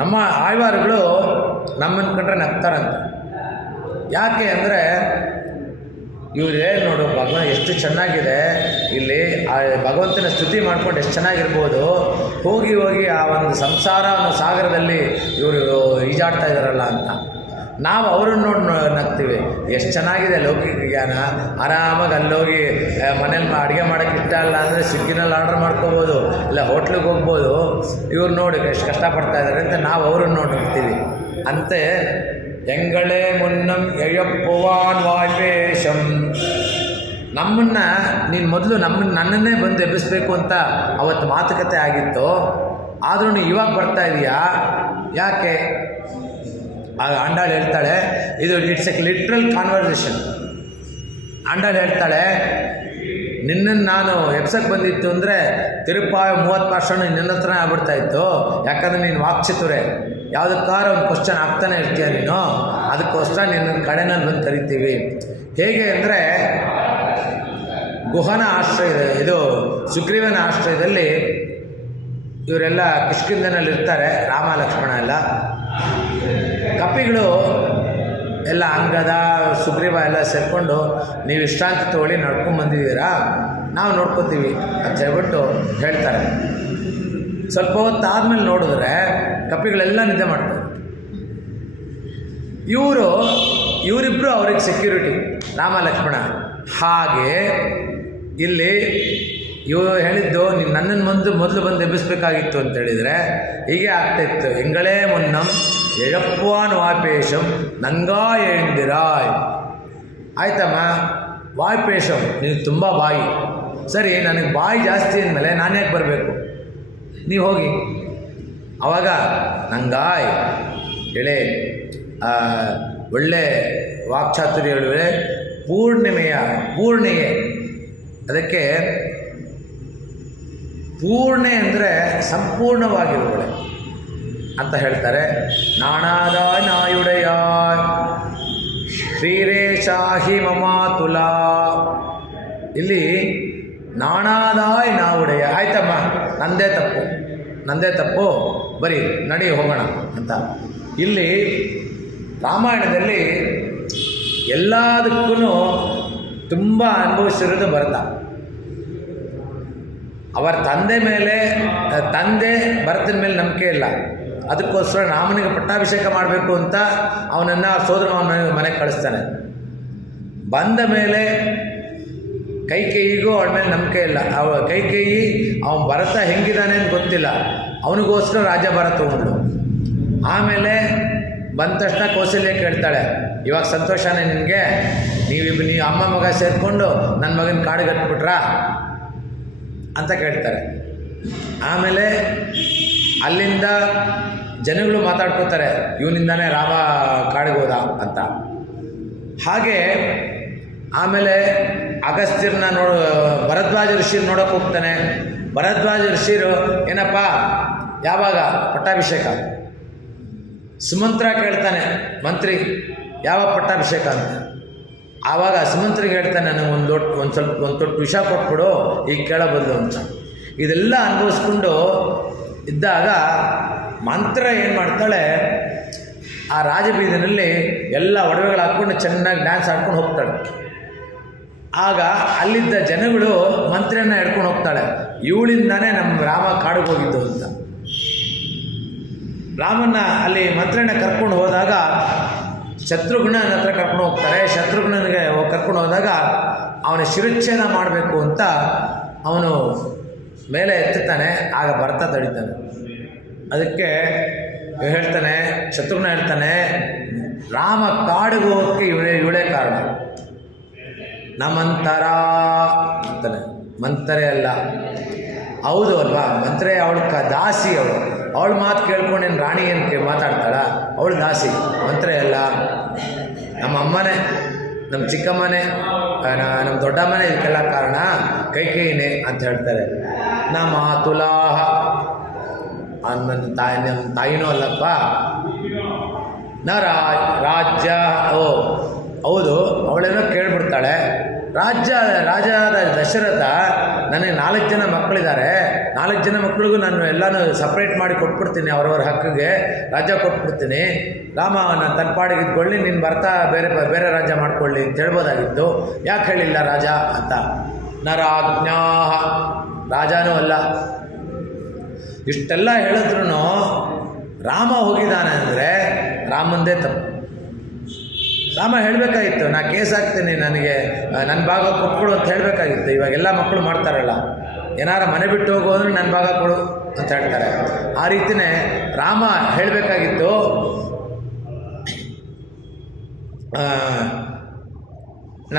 ನಮ್ಮ ಆಳ್ವಾರುಗಳು ನಮ್ಮನ್ನು ಕಂಡ್ರೆ ನಗ್ತಾರಂತೆ. ಯಾಕೆ ಅಂದರೆ ಇವ್ರೇ ನೋಡು ಎಷ್ಟು ಚೆನ್ನಾಗಿದೆ, ಇಲ್ಲಿ ಆ ಭಗವಂತನ ಸ್ತುತಿ ಮಾಡ್ಕೊಂಡು ಎಷ್ಟು ಚೆನ್ನಾಗಿರ್ಬೋದು, ಹೋಗಿ ಆ ಒಂದು ಸಂಸಾರ ಅನ್ನೋ ಸಾಗರದಲ್ಲಿ ಇವರು ಈಜಾಡ್ತಾ ಇದ್ದಾರಲ್ಲ ಅಂತ. ನಾವು ಅವ್ರನ್ನ ನೋಡಿ ನಗ್ತೀವಿ. ಎಷ್ಟು ಚೆನ್ನಾಗಿದೆ ಲೌಕಿಕ ಜ್ಞಾನ, ಆರಾಮಾಗಿ ಅಲ್ಲೋಗಿ ಮನೇಲಿ ಅಡುಗೆ ಮಾಡೋಕ್ಕೆ ಇಷ್ಟ ಅಲ್ಲ ಅಂದರೆ ಸ್ವಿಗ್ಗಿನಲ್ಲಿ ಆರ್ಡ್ರ್ ಮಾಡ್ಕೋಬೋದು, ಇಲ್ಲ ಹೋಟ್ಲಿಗೆ ಹೋಗ್ಬೋದು. ಇವ್ರು ನೋಡಿ ಎಷ್ಟು ಕಷ್ಟಪಡ್ತಾ ಇದ್ದಾರೆ ಅಂತ ನಾವು ಅವ್ರನ್ನ ನೋಡಿ ನಗ್ತೀವಿ. ಅಂತೆ ಎಂಗಳೇ ಮುನ್ನಂ ಎಯ್ಯಪ್ಪುವಾನ್ ವಾಯ್ಪೇಶಂ. ನೀನು ಮೊದಲು ನನ್ನನ್ನೇ ಬಂದು ಎಬ್ಬಿಸ್ಬೇಕು ಅಂತ ಅವತ್ತು ಮಾತುಕತೆ ಆಗಿತ್ತು, ಆದ್ರೂ ಇವಾಗ ಬರ್ತಾ ಇದೆಯಾ ಯಾಕೆ? ಆಗ ಆಂಡಾಳು ಹೇಳ್ತಾಳೆ, ಇದು ಇಟ್ಸ್ ಎ ಲಿಟ್ರಲ್ ಕಾನ್ವರ್ಸೇಷನ್. ಆಂಡಾಳು ಹೇಳ್ತಾಳೆ, ನಿನ್ನನ್ನು ನಾನು ಎಬ್ಸಕ್ಕೆ ಬಂದಿತ್ತು ಅಂದರೆ ತಿರುಪಾಯ 30% ನಿನ್ನ ಹತ್ರ ಆಗ್ಬಿಡ್ತಾಯಿತ್ತು. ಯಾಕಂದರೆ ನೀನು ವಾಕ್ಚಿತುರೆ, ಯಾವುದಕ್ಕಾರ ಒಂದು ಕ್ವಶನ್ ಆಗ್ತಾನೆ ಇರ್ತೀಯ ನೀನು, ಅದಕ್ಕೋಸ್ಕರ ನಿನ್ನ ಕಡೆನಲ್ಲಿ ಬಂದು ಕರಿತೀವಿ. ಹೇಗೆ ಅಂದರೆ ಗುಹನ ಆಶ್ರಯ, ಇದು ಸುಗ್ರೀವನ ಆಶ್ರಯದಲ್ಲಿ ಇವರೆಲ್ಲ ಕಿಷ್ಕಿಂಧನಲ್ಲಿರ್ತಾರೆ, ರಾಮ ಲಕ್ಷ್ಮಣ ಎಲ್ಲ. ಕಪಿಗಳು ಎಲ್ಲ ಅಂಗದ ಸುಗ್ರೀವ ಎಲ್ಲ ಸೇರಿಕೊಂಡು ನೀವು ವಿಶ್ರಾಂತಿ ತೊಗೊಳ್ಳಿ, ನಡ್ಕೊಂಡು ಬಂದಿದ್ದೀರಾ, ನಾವು ನೋಡ್ಕೊತೀವಿ ಅಂತ ಹೇಳ್ಬಿಟ್ಟು ಹೇಳ್ತಾರೆ. ಸ್ವಲ್ಪ ಹೊತ್ತಾದ್ಮೇಲೆ ನೋಡಿದ್ರೆ ಕಪಿಗಳೆಲ್ಲ ನಿದ್ದೆ ಮಾಡ್ತಾರೆ. ಇವರಿಬ್ಬರು ಅವ್ರಿಗೆ ಸೆಕ್ಯೂರಿಟಿ, ರಾಮ ಲಕ್ಷ್ಮಣ. ಹಾಗೆ ಇಲ್ಲಿ ಇವರು ಹೇಳಿದ್ದು, ನೀನು ನನ್ನನ್ನು ಮೊದಲು ಬಂದು ಎಬ್ಬಿಸ್ಬೇಕಾಗಿತ್ತು ಅಂತ ಹೇಳಿದರೆ ಹೀಗೆ ಆಗ್ತಾಯಿತ್ತು. ಎಂಗಳೇ ಮುನ್ನಂ ಎಳಪ್ಪುವಾನ್ ವಾಯ್ಪೇಶಂ ನಂಗಾ ಎಳ್ದಿರಾಯ್. ಆಯ್ತಮ್ಮ, ವಾಯ್ಪೇಶಂ ನೀನು ತುಂಬ ಬಾಯಿ, ಸರಿ ನನಗೆ ಬಾಯಿ ಜಾಸ್ತಿ ಅಂದಮೇಲೆ ನಾನು ಯಾಕೆ ಬರಬೇಕು, ನೀವು ಹೋಗಿ ಆವಾಗ ನಂಗಾಯ್ ಎಳೆ ಒಳ್ಳೆ ವಾಕ್ಚಾತುರ್ಯ ಹೇಳುವೆ ಪೂರ್ಣಿಗೆ ಅದಕ್ಕೆ ಪೂರ್ಣೆ ಅಂದರೆ ಸಂಪೂರ್ಣವಾಗಿರುವಳೆ ಅಂತ ಹೇಳ್ತಾರೆ. ನಾಣಾದ ನಾಯುಡೆಯ ಶ್ರೀರೇಶಾಹಿ ಮಮಾತುಲಾ. ಇಲ್ಲಿ ನಾಣಾದಾಯ್ ನಾವುಡೆಯ, ಆಯ್ತಮ್ಮ ನಂದೇ ತಪ್ಪು ಬರೀ ನಡಿ ಹೋಗೋಣ ಅಂತ. ಇಲ್ಲಿ ರಾಮಾಯಣದಲ್ಲಿ ಎಲ್ಲದಕ್ಕೂ ತುಂಬ ಅನುಭವಿಸಿರೋದು ಭರತ. ಅವರ ತಂದೆ ಭರತನ ಮೇಲೆ ನಂಬಿಕೆ ಇಲ್ಲ. ಅದಕ್ಕೋಸ್ಕರ ರಾಮನಿಗೆ ಪಟ್ಟಾಭಿಷೇಕ ಮಾಡಬೇಕು ಅಂತ ಅವನನ್ನು ಸೋದರ ಮನೆಗೆ ಕಳಿಸ್ತಾನೆ. ಬಂದ ಮೇಲೆ ಕೈಕೇಯಿಗೂ ಅವಳ ಮೇಲೆ ನಂಬಿಕೆ ಇಲ್ಲ. ಕೈಕೇಯಿ ಅವನು ಭರತ ಹೆಂಗಿದ್ದಾನೆ ಅಂತ ಗೊತ್ತಿಲ್ಲ, ಅವನಿಗೋಸ್ಕರ ರಾಜ್ಯ ಭಾರ ತಗೊಂಡ್ಳು. ಆಮೇಲೆ ಬಂದ ತಕ್ಷಣ ಕೌಸಲ್ಯ ಕೇಳ್ತಾಳೆ, ಇವಾಗ ಸಂತೋಷನೇ ನಿನಗೆ? ನೀವು ಅಮ್ಮ ಮಗ ಸೇರಿಕೊಂಡು ನನ್ನ ಮಗನ ಕಾಡಿಗಟ್ಬಿಟ್ರಾ ಅಂತ ಕೇಳ್ತಾರೆ. ಆಮೇಲೆ ಅಲ್ಲಿಂದ ಜನಗಳು ಮಾತಾಡ್ಕೋತಾರೆ, ಇವನಿಂದಾನೇ ರಾಮ ಕಾಡಿಗೆ ಹೋದ ಅಂತ. ಹಾಗೆ ಆಮೇಲೆ ಅಗಸ್ತ್ಯರನ್ನ ಭರದ್ವಾಜ ಋಷಿರು ನೋಡೋಕೆ ಹೋಗ್ತಾನೆ. ಭರದ್ವಾಜ ಋಷಿರು ಏನಪ್ಪ ಯಾವಾಗ ಪಟ್ಟಾಭಿಷೇಕ? ಸುಮಂತ್ರ ಕೇಳ್ತಾನೆ, ಮಂತ್ರಿ ಯಾವಾಗ ಪಟ್ಟಾಭಿಷೇಕ ಅಂತ. ಆವಾಗ ಸುಮಂತ್ರಿಗೆ ಹೇಳ್ತಾನೆ, ನನಗೆ ಒಂದು ತೊಟ್ಟು ವಿಷ ಕೊಟ್ಬಿಡು ಈಗ ಕೇಳಬಲ್ಲು ಅಂತ. ಇದೆಲ್ಲ ಅನುಭವಿಸ್ಕೊಂಡು ಇದ್ದಾಗ ಮಂತ್ರ ಏನು ಮಾಡ್ತಾಳೆ, ಆ ರಾಜಬೀದಿನಲ್ಲಿ ಎಲ್ಲ ಒಡವೆಗಳು ಹಾಕ್ಕೊಂಡು ಚೆನ್ನಾಗಿ ಡ್ಯಾನ್ಸ್ ಆಡ್ಕೊಂಡು ಹೋಗ್ತಾಳೆ. ಆಗ ಅಲ್ಲಿದ್ದ ಜನಗಳು ಮಂತ್ರಿಯನ್ನು ಹಿಡ್ಕೊಂಡು ಹೋಗ್ತಾಳೆ, ಇವಳಿಂದಾನೇ ನಮ್ಮ ರಾಮ ಕಾಡಿಗೆ ಹೋಗಿದ್ದು ಅಂತ. ರಾಮನ ಅಲ್ಲಿ ಮಂತ್ರಿನ ಕರ್ಕೊಂಡು ಹೋದಾಗ ಶತ್ರುಘ್ನನ ಹತ್ರ ಕರ್ಕೊಂಡು ಹೋಗ್ತಾರೆ. ಶತ್ರುಘ್ನನಿಗೆ ಕರ್ಕೊಂಡು ಹೋದಾಗ ಅವನ ಶಿರಚ್ಛೇದ ಮಾಡಬೇಕು ಅಂತ ಅವನು ಮೇಲೆ ಎತ್ತುತ್ತಾನೆ. ಆಗ ಭರತ ತಡಿತಾನೆ. ಅದಕ್ಕೆ ಹೇಳ್ತಾನೆ, ಶತ್ರುಘ್ನ ಹೇಳ್ತಾನೆ, ರಾಮ ಕಾಡಿಗೆ ಹೋಗೋಕ್ಕೆ ಇವಳೇ ಕಾರಣ, ನಮ್ಮಂತರ ಅಂತಾನೆ. ಮಂತ್ರೆ ಅಲ್ಲ, ಹೌದು ಅಲ್ವಾ? ಮಂತ್ರೆ ಅವಳ ದಾಸಿ, ಅವಳ ಮಾತು ಕೇಳ್ಕೊಂಡೇನು ರಾಣಿ ಏನು ಮಾತಾಡ್ತಾಳ? ಅವಳು ದಾಸಿ, ಮಂತ್ರೆ ಅಲ್ಲ. ನಮ್ಮ ಅಮ್ಮನೇ, ನಮ್ಮ ಚಿಕ್ಕಮ್ಮನೇ, ನಮ್ಮ ದೊಡ್ಡಮ್ಮನೇ ಇದಕ್ಕೆಲ್ಲ ಕಾರಣ, ಕೈಕೇಯಿನೇ ಅಂತ ಹೇಳ್ತಾರೆ. ನಮ್ಮ ತುಲಾಹ ನನ್ನ ತಾಯಿನೂ ಅಲ್ಲಪ್ಪ. ರಾಜ್ಯ, ಹೌದು ಅವಳೇನೋ ಕೇಳ್ಬಿಡ್ತಾಳೆ. ರಾಜಾದ ದಶರಥ ನನಗೆ 4 ಜನ ಮಕ್ಕಳಿದ್ದಾರೆ, 4 ಜನ ಮಕ್ಕಳಿಗೂ ನಾನು ಎಲ್ಲನೂ ಸಪ್ರೇಟ್ ಮಾಡಿ ಕೊಟ್ಬಿಡ್ತೀನಿ, ಅವರವ್ರ ಹಕ್ಕಿಗೆ ರಾಜ್ಯ ಕೊಟ್ಬಿಡ್ತೀನಿ. ರಾಮ ನಾನು ತನ್ನ ಪಾಡಿಗೆ ಇದ್ಕೊಳ್ಳಿ, ನೀನು ಬರ್ತಾ ಬೇರೆ ರಾಜ್ಯ ಮಾಡ್ಕೊಳ್ಳಿ ಅಂತ ಹೇಳ್ಬೋದಾಗಿತ್ತು, ಯಾಕೆ ಹೇಳಿಲ್ಲ ರಾಜ ಅಂತ. ರಾಜ್ಞಾ, ರಾಜನೂ ಅಲ್ಲ. ಇಷ್ಟೆಲ್ಲ ಹೇಳಿದ್ರು ರಾಮ ಹೋಗಿದ್ದಾನೆ ಅಂದರೆ ರಾಮಂದೇ ತಪ್ಪು. ರಾಮ ಹೇಳಬೇಕಾಗಿತ್ತು, ನಾ ಕೇಸ್ ಹಾಕ್ತೀನಿ, ನನಗೆ ನನ್ನ ಭಾಗ ಕೊಟ್ಕೊಡು ಅಂತ ಹೇಳಬೇಕಾಗಿತ್ತು. ಇವಾಗೆಲ್ಲ ಮಕ್ಕಳು ಮಾಡ್ತಾರಲ್ಲ, ಏನಾರ ಮನೆ ಬಿಟ್ಟು ಹೋಗು ಅಂದರೆ ನನ್ನ ಭಾಗ ಕೊಡು ಅಂತ ಹೇಳ್ತಾರೆ. ಆ ರೀತಿಯೇ ರಾಮ ಹೇಳಬೇಕಾಗಿತ್ತು,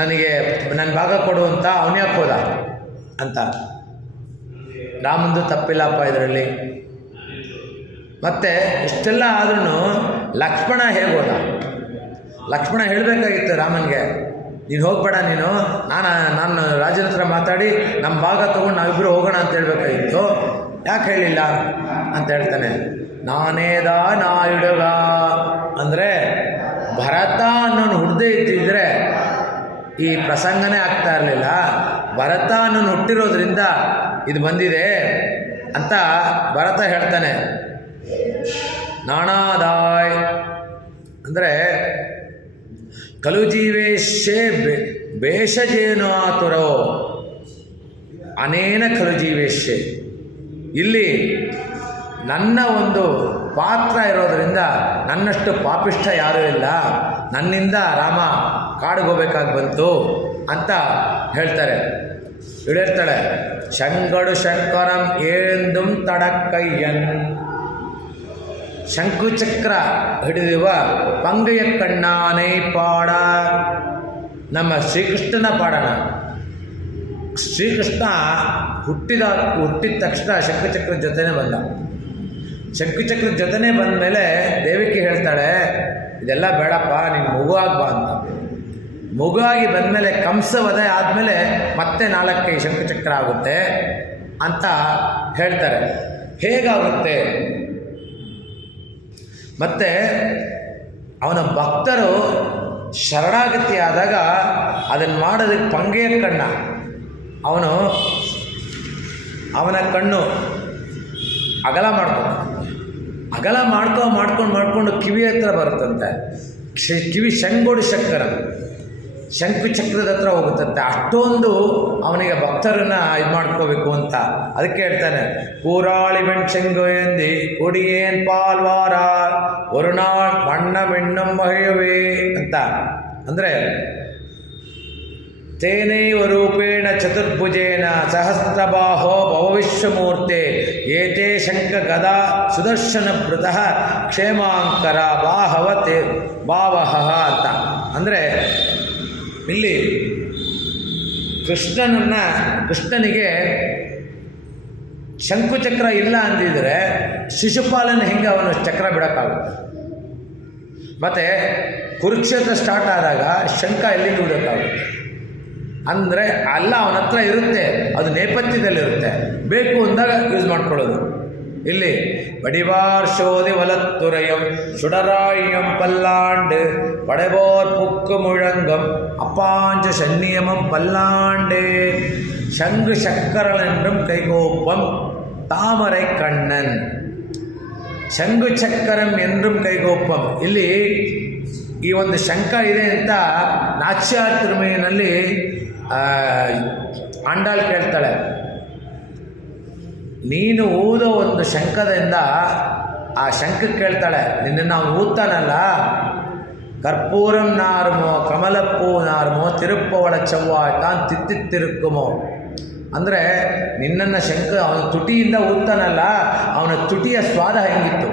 ನನಗೆ ನನ್ನ ಭಾಗ ಕೊಡು ಅಂತ. ಅವನ್ಯಾಕೆ ಹೋದ ಅಂತ. ರಾಮಂದು ತಪ್ಪಿಲ್ಲಪ್ಪ ಇದರಲ್ಲಿ. ಮತ್ತು ಇಷ್ಟೆಲ್ಲ ಆದ್ರೂ ಲಕ್ಷ್ಮಣ ಹೇಗೋದ? ಲಕ್ಷ್ಮಣ ಹೇಳಬೇಕಾಗಿತ್ತು ರಾಮನಿಗೆ, ನೀನು ಹೋಗಬೇಡ, ನಾನು ರಾಜನ ಹತ್ರ ಮಾತಾಡಿ ನಮ್ಮ ಭಾಗ ತೊಗೊಂಡು ನಾವಿಬ್ಬರು ಹೋಗೋಣ ಅಂತ ಹೇಳಬೇಕಾಗಿತ್ತು, ಯಾಕೆ ಹೇಳಿಲ್ಲ ಅಂತ ಹೇಳ್ತಾನೆ. ನಾನೇದ ನಾಯುಡುಗ ಅಂದರೆ ಭರತ ಅನ್ನೋನು ಹುಡ್ದೇ ಇದ್ದಿದ್ರೆ ಈ ಪ್ರಸಂಗನೇ ಆಗ್ತಾ ಇರಲಿಲ್ಲ. ಭರತ ಅನ್ನೋನು ಹುಟ್ಟಿರೋದ್ರಿಂದ ಇದು ಬಂದಿದೆ ಅಂತ ಭರತ ಹೇಳ್ತಾನೆ. ನಾಣಾದಾಯ್ ಅಂದರೆ ಕಲುಜೀವೇಶೇ ಬೇಷಜೇನಾತುರೋ ಅನೇನ ಕಲುಜೀವೇಶೆ. ಇಲ್ಲಿ ನನ್ನ ಒಂದು ಪಾತ್ರ ಇರೋದರಿಂದ ನನ್ನಷ್ಟು ಪಾಪಿಷ್ಠ ಯಾರೂ ಇಲ್ಲ, ನನ್ನಿಂದ ರಾಮ ಕಾಡಿಗೆ ಹೋಗ್ಬೇಕಾಗಿ ಬಂತು ಅಂತ ಹೇಳ್ತಾರೆ. ಹೇಳ್ತಾಳೆ, ಶಂಗಡು ಶಂಕರಂ ಏಂದುಂ ತಡಕ್ಕಯ್ಯನ್. ಶಂಕುಚಕ್ರ ಹಿಡಿದಿರುವ ಪಂಗಯ ಕಣ್ಣಾನೈ ಪಾಡ. ನಮ್ಮ ಶ್ರೀಕೃಷ್ಣನ ಪಾಡೋಣ. ಶ್ರೀಕೃಷ್ಣ ಹುಟ್ಟಿದ ತಕ್ಷಣ ಶಂಕುಚಕ್ರದ ಜೊತೆನೇ ಬಂದ. ಶಂಕುಚಕ್ರದ ಜೊತೆನೇ ಬಂದ ಮೇಲೆ ದೇವಕಿ ಹೇಳ್ತಾಳೆ, ಇದೆಲ್ಲ ಬೇಡಪ್ಪ, ನೀನು ಮಗುವಾಗಿ ಬಾ ಅಂತ. ಮಗುವಾಗಿ ಬಂದಮೇಲೆ ಕಂಸ ವಧೆ ಆದಮೇಲೆ ಮತ್ತೆ 4 ಶಂಕುಚಕ್ರ ಆಗುತ್ತೆ ಅಂತ ಹೇಳ್ತಾರೆ. ಹೇಗಾಗುತ್ತೆ? ಮತ್ತು ಅವನ ಭಕ್ತರು ಶರಣಾಗತಿ ಆದಾಗ ಅದನ್ನು ಮಾಡೋದಕ್ಕೆ ಪಂಗೆಯ ಕಣ್ಣ, ಅವನ ಕಣ್ಣು ಅಗಲ ಮಾಡ್ಕೊಂಡು ಕಿವಿ ಹತ್ರ ಬರುತ್ತಂತೆ. ಕಿವಿ ಶಂಗೋಡು ಶಂಕು ಚಕ್ರದ ಹತ್ರ ಹೋಗುತ್ತಂತೆ. ಅಷ್ಟೊಂದು ಅವನಿಗೆ ಭಕ್ತರನ್ನು ಇದು ಮಾಡ್ಕೋಬೇಕು ಅಂತ. ಅದಕ್ಕೆ ಹೇಳ್ತಾನೆ, ಕೂರಾಳಿ ಮೆಣ್ಸೆಂಗು ಎಂದಿ ಕೊಡಿಯೇನ್ ಪಾಲ್ವಾರ ஒரு நாள் ಮಣ್ಣ ಮೆಣ್ಣಂ ಮಹಿಯವೇ ಅಂತ. ಅಂದರೆ ತೇನೈವ ರೂಪೇಣ ಚತುರ್ಭುಜೇನ ಸಹಸ್ರಬಾಹೋ ಭವವಿಶ್ವಮೂರ್ತೆ ಏತೇ ಶಂಕ ಗದಾ ಸುದರ್ಶನ ಭೃತಃ ಕ್ಷೇಮಾಂಕರ ಬಾಹವತೆ ಭಾವಹ ಅಂತ. ಅಂದರೆ ಇಲ್ಲಿ ಕೃಷ್ಣನಿಗೆ ಶಂಕುಚಕ್ರ ಇಲ್ಲ ಅಂದಿದ್ರೆ ಶಿಶುಪಾಲನ ಹೆಂಗೆ ಅವನು ಚಕ್ರ ಬಿಡೋಕ್ಕಾಗುತ್ತೆ? ಮತ್ತು ಕುರುಕ್ಷೇತ್ರ ಸ್ಟಾರ್ಟ್ ಆದಾಗ ಶಂಕ ಎಲ್ಲಿಂದ ಬಿಡೋಕ್ಕಾಗುತ್ತೆ? ಅಂದರೆ ಅಲ್ಲ, ಅವನ ಹತ್ರ ಇರುತ್ತೆ, ಅದು ನೇಪಥ್ಯದಲ್ಲಿರುತ್ತೆ, ಬೇಕು ಅಂದಾಗ ಯೂಸ್ ಮಾಡ್ಕೊಳ್ಳೋದು. ಇಲ್ಲಿ வடிவார் சோதி வலத்துறையம் சுடராழியம் பல்லாண்டு படைபோர் புக்கு முழங்கம் அப்பாஞ்ச சன்னியமம் பல்லாண்டே சங்கு சக்கரன் என்றும் கைகோப்பம் தாமரை கண்ணன். ಶಂಕು ಚಕ್ಕರಂ ಎಂದ್ರೂ ಕೈಗೋಪಂ. ಇಲ್ಲಿ ಈ ಒಂದು ಶಂಕ ಇದೆ ಅಂತ ನಾಚ್ಯಾರ್ ತಿರುಮೈನಲ್ಲಿ ಆಂಡಾಳ್ ಕೇಳ್ತಾಳೆ, ನೀನು ಊದೋ ಒಂದು ಶಂಕದಿಂದ ಆ ಶಂಕಕ್ಕೆ ಕೇಳ್ತಾಳೆ, ನಿನ್ನನ್ನು ಅವನು ಊದ್ತಾನಲ್ಲ, ಕರ್ಪೂರಂ ನಾರ್ಮೋ ಕಮಲಪ್ಪೂ ನಾರ್ಮೋ ತಿರುಪ್ಪವಳ ಚವ್ವಾಯ್ ತಾನು ತಿರುಕ್ಕುಮೋ. ಅಂದರೆ ನಿನ್ನನ್ನು ಅವನ ತುಟಿಯಿಂದ ಊದ್ತಾನಲ್ಲ, ಅವನ ತುಟಿಯ ಸ್ವಾದ ಹೆಂಗಿತ್ತು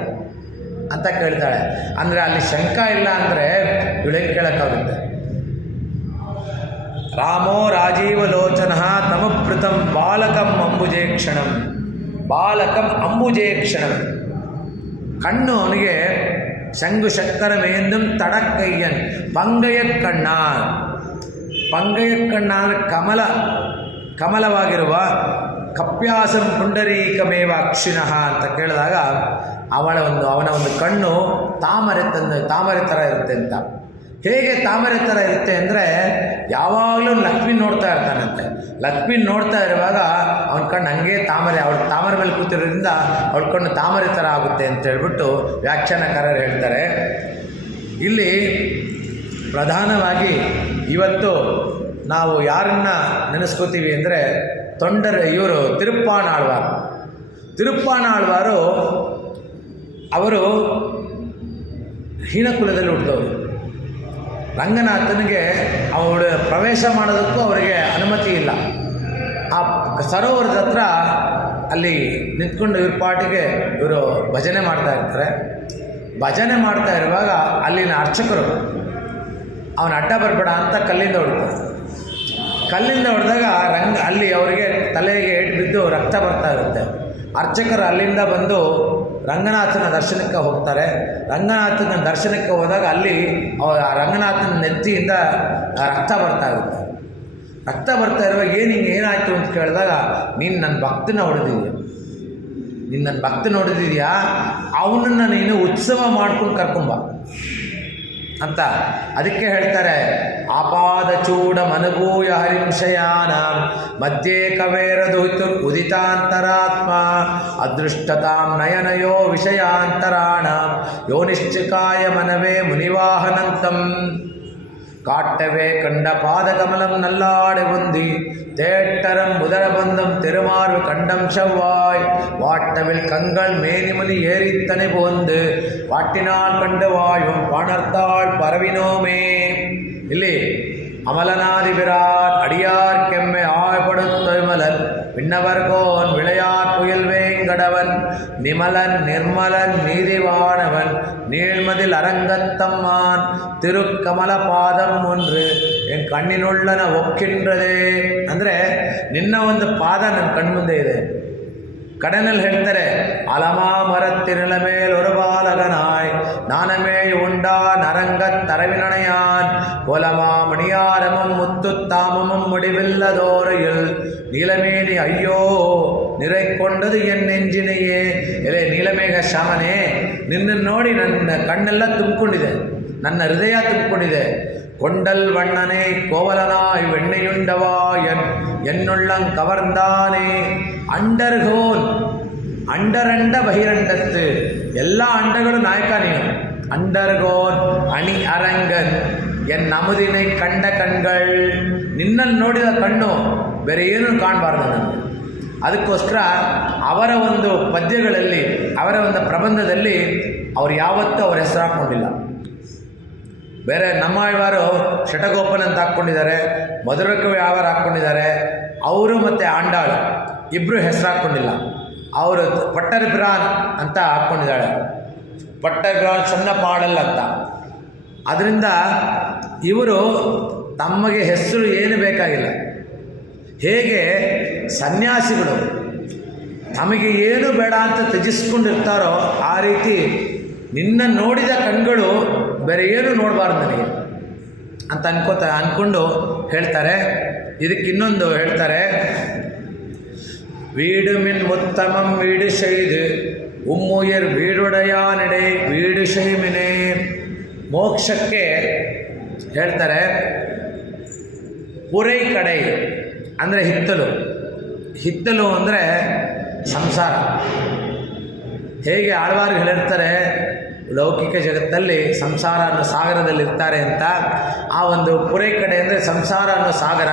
ಅಂತ ಕೇಳ್ತಾಳೆ. ಅಂದರೆ ಅಲ್ಲಿ ಶಂಕ ಇಲ್ಲ ಅಂದರೆ ಇವಳಿಗೆ ಕೇಳೋಕ್ಕಾಗುತ್ತೆ. ರಾಮೋ ರಾಜೀವಲೋಚನ ತಮಪೃತಂ ಬಾಲಕಂ ಅಂಬುಜೇಕ್ಷಣಂ. ಬಾಲಕಂ ಅಂಬುಜೇಕ್ಷಣಂ. ಕಣ್ಣು ಅವನಿಗೆ ಶಂಗು ಶಕ್ಕರಮೇಂದು ತಡಕ್ಕಯ್ಯನ್ ಪಂಗಯ ಕಣ್ಣ. ಪಂಗಯ ಕಣ್ಣ ಅಂದರೆ ಕಮಲವಾಗಿರುವ ಕಪ್ಯಾಸಂ ಪುಂಡರೀಕಮೇವ ಅಕ್ಷಿಣಃ ಅಂತ ಕೇಳಿದಾಗ ಅವನ ಒಂದು ಕಣ್ಣು ತಾಮರೆ ಥರ ಇರುತ್ತೆ ಅಂತ. ಹೇಗೆ ತಾಮರೆ ಥರ ಇರುತ್ತೆ ಅಂದರೆ ಯಾವಾಗಲೂ ಲಕ್ಷ್ಮಿ ನೋಡ್ತಾ ಇರ್ತಾನಂತೆ. ಲಕ್ಷ್ಮಿ ನೋಡ್ತಾ ಇರುವಾಗ ಅವನ ಕಣ್ಣು ಹಂಗೆ ತಾಮರೆ ಮೇಲೆ ಕೂತಿರೋದ್ರಿಂದ ಅವಳ ಕಣ್ಣು ತಾಮರೆ ಥರ ಆಗುತ್ತೆ ಅಂತ ಹೇಳ್ಬಿಟ್ಟು ವ್ಯಾಖ್ಯಾನಕಾರರು ಹೇಳ್ತಾರೆ. ಇಲ್ಲಿ ಪ್ರಧಾನವಾಗಿ ಇವತ್ತು ನಾವು ಯಾರನ್ನ ನೆನೆಸ್ಕೋತೀವಿ ಅಂದರೆ ಇವರು ತಿರುಪ್ಪಾನಾಳ್ವಾರು ಅವರು ಹೀನಕುಲದಲ್ಲಿ ಹುಟ್ಟಿದವರು. ರಂಗನಾಥನಿಗೆ ಅವಳು ಪ್ರವೇಶ ಮಾಡೋದಕ್ಕೂ ಅವರಿಗೆ ಅನುಮತಿ ಇಲ್ಲ. ಆ ಸರೋವರದ ಹತ್ರ ಅಲ್ಲಿ ನಿಂತ್ಕೊಂಡು ಇವ್ರ ಪಾಟಿಗೆ ಇವರು ಭಜನೆ ಮಾಡ್ತಾ ಇರ್ತಾರೆ. ಭಜನೆ ಮಾಡ್ತಾ ಇರುವಾಗ ಅಲ್ಲಿನ ಅರ್ಚಕರು ಅವನ ಅಡ್ಡ ಬರಬೇಡ ಅಂತ ಕಲ್ಲಿಂದ ಹೊಡ್ತಾರೆ. ಕಲ್ಲಿಂದ ಹೊಡೆದಾಗ ಅಲ್ಲಿ ಅವರಿಗೆ ತಲೆಗೆ ಏಟು ಬಿದ್ದು ರಕ್ತ ಬರ್ತಾ ಇರುತ್ತೆ. ಅರ್ಚಕರು ಅಲ್ಲಿಂದ ಬಂದು ರಂಗನಾಥನ ದರ್ಶನಕ್ಕೆ ಹೋಗ್ತಾರೆ. ರಂಗನಾಥನ ದರ್ಶನಕ್ಕೆ ಹೋದಾಗ ಅಲ್ಲಿ ರಂಗನಾಥನ ನೆತ್ತಿಯಿಂದ ರಕ್ತ ಬರ್ತಾ ಇರುತ್ತೆ. ರಕ್ತ ಬರ್ತಾ ಇರುವಾಗ ಏನಾಯಿತು ಅಂತ ಕೇಳಿದಾಗ, ನೀನು ನನ್ನ ಭಕ್ತನ ಹೊಡೆದಿದ್ಯಾ, ಅವನನ್ನು ನೀನು ಉತ್ಸವ ಮಾಡ್ಕೊಂಡು ಕರ್ಕೊಂಬ ಅಂತ. ಅದಕ್ಕೆ ಹೇಳ್ತಾರೆ, ಆಪಾದ ಚೂಡ ಮನಗೂಯ ಹರಿಂಶಯಾನ ಮಧ್ಯೆ ಕವೇರದು ಉದಿತಾಂತರಾತ್ಮ ಅದೃಷ್ಟತಾಂ ನಯನಯೋ ವಿಷಯಾಂತರಾಣ ಯೋನಿಶ್ಚಿಕಾಯ ಮನವೇ ಮುನಿವಾಹನಂತಂ காட்டவே கண்ட பாதகமலம் நல்லாடு உந்தி தேட்டரம் முதரபந்தம் திருமார்பு கண்டம் செவ்வாய் வாட்டவில் கண்கள் மேனிமணி ஏறித்தனை போந்து வாட்டினால் கண்டு வாயும் பாணர்த்தாள் பரவினோமே. ಇಲ್ಲಿ அமலநாதிபிரான் அடியார் கெம்மை ஆழ்படுத்தொய்மலன் விண்ணவர்கோன் விளையாட் புயல் வேங்கடவன் நிமலன் நிர்மலன் நீதிவானவன் நீழ்மதில் அரங்கத்தம்மான் ತಿರುಕಮಲ ಪಾದಂ ஒன்று என் ಕಣ್ಣಿನುಳ್ಳನ ಒಕ್ಕಿಂದ್ರದೇ. ಅಂದರೆ ನಿನ್ನ ಒಂದು ಪಾದ ನನ್ನ ಕಣ್ಮುಂದೆ ಇದೆ. ಕಡನಲ್ಲಿ ಹೇಳ್ತಾರೆ, ಅಲಮಾ ಮರ திருளமேல் ஒரு பாலகனாய் நானமே உண்டான் அரங்கத் தரவினையான் கோலமா மணியாரமும் முத்துத்தாமமும் முடிவில்லதோரையில் நீலமேனி ஐயோ நிறை கொண்டது ಎನ್ ನೆಂಜಿನೆಯೇ. ಎಲೆ ನೀಲಮೇಘ ಶ್ಯಾಮನೇ, ನಿನ್ನ ನೋಡಿ ನನ್ನ ಕಣ್ಣೆಲ್ಲ ತುಂಬಿಕೊಂಡಿದೆ, ನನ್ನ ಹೃದಯ ತುಂಬಿಕೊಂಡಿದೆ. ಕೊಂಡಲ್ ವಣ್ಣನೇ ಕೋವಲನಾಯ್ வெண்ணையுண்டவாயன் என்னுள்ளங் கவர்ந்தானே. ಅಂಡರ್ಗೋನ್ ಅಂಡರಂಡ ಬಹಿರಂಡತ್ತು ಎಲ್ಲ ಅಂಡಗಳು ನಾಯಕ ನೀನು. ಅಂಡರ್ಗೋನ್ ಅಣಿ ಅರಂಗನ್ ಎನ್ ಅಮುದಿನೈ ಕಂಡ ಕಣ್ಗಳು, ನಿನ್ನನ್ನು ನೋಡಿದ ಕಣ್ಣು ಬೇರೆ ಏನೂ ಕಾಣಬಾರ್ದು ನನಗೆ. ಅದಕ್ಕೋಸ್ಕರ ಅವರ ಒಂದು ಪದ್ಯಗಳಲ್ಲಿ, ಅವರ ಒಂದು ಪ್ರಬಂಧದಲ್ಲಿ ಅವ್ರು ಯಾವತ್ತೂ ಅವ್ರ ಹೆಸರು ಹಾಕ್ಕೊಂಡಿಲ್ಲ. ಬೇರೆ ನಮ್ಮ ಇವರು ಶಟಗೋಪನ್ ಅಂತ ಹಾಕ್ಕೊಂಡಿದ್ದಾರೆ, ಮಧುರಕವಿ ಯಾವಾರ ಹಾಕ್ಕೊಂಡಿದ್ದಾರೆ. ಅವರು ಮತ್ತು ಆಂಡಾಳು ಇಬ್ಬರು ಹೆಸರು ಹಾಕ್ಕೊಂಡಿಲ್ಲ. ಅವರು ಪಟ್ಟರ್ಬಿರಾನ್ ಅಂತ ಹಾಕ್ಕೊಂಡಿದ್ದಾಳೆ, ಪಟ್ಟರ್ಬಿರಾನ್ ಸಣ್ಣ ಪಾಡಲ್ ಅಂತ. ಅದರಿಂದ ಇವರು ತಮಗೆ ಹೆಸರು ಏನು ಬೇಕಾಗಿಲ್ಲ. ಹೇಗೆ ಸನ್ಯಾಸಿಗಳು ತಮಗೆ ಏನು ಬೇಡ ಅಂತ ತ್ಯಜಿಸ್ಕೊಂಡಿರ್ತಾರೋ ಆ ರೀತಿ ನಿನ್ನ ನೋಡಿದ ಕಣ್ಗಳು ಬೇರೆ ಏನು ನೋಡಬಾರ್ದು ನನಗೆ ಅಂತ ಅಂದ್ಕೊಂಡು ಹೇಳ್ತಾರೆ. ಇದಕ್ಕೆ ಇನ್ನೊಂದು ಹೇಳ್ತಾರೆ, வீடு மின் முத்தமம் வீடு செய்து உம்முயிர் வீடுடையானிಡೆ வீடு செய்ಮಿನೇ. ಮೋಕ್ಷಕ್ಕೆ ಹೇಳ್ತಾರೆ ಪುರೈ ಕಡೈ ಅಂದರೆ ಹಿತ್ತಲು. ಹಿತ್ತಲು ಅಂದರೆ ಸಂಸಾರ. ಹೇಗೆ ಆಳ್ವಾರು ಹೇಳಿರ್ತಾರೆ ಲೌಕಿಕ ಜಗತ್ತಲ್ಲಿ ಸಂಸಾರ ಅನ್ನೋ ಸಾಗರದಲ್ಲಿರ್ತಾರೆ ಅಂತ, ಆ ಒಂದು ಪುರೈ ಕಡೆ ಅಂದರೆ ಸಂಸಾರ ಅನ್ನೋ ಸಾಗರ.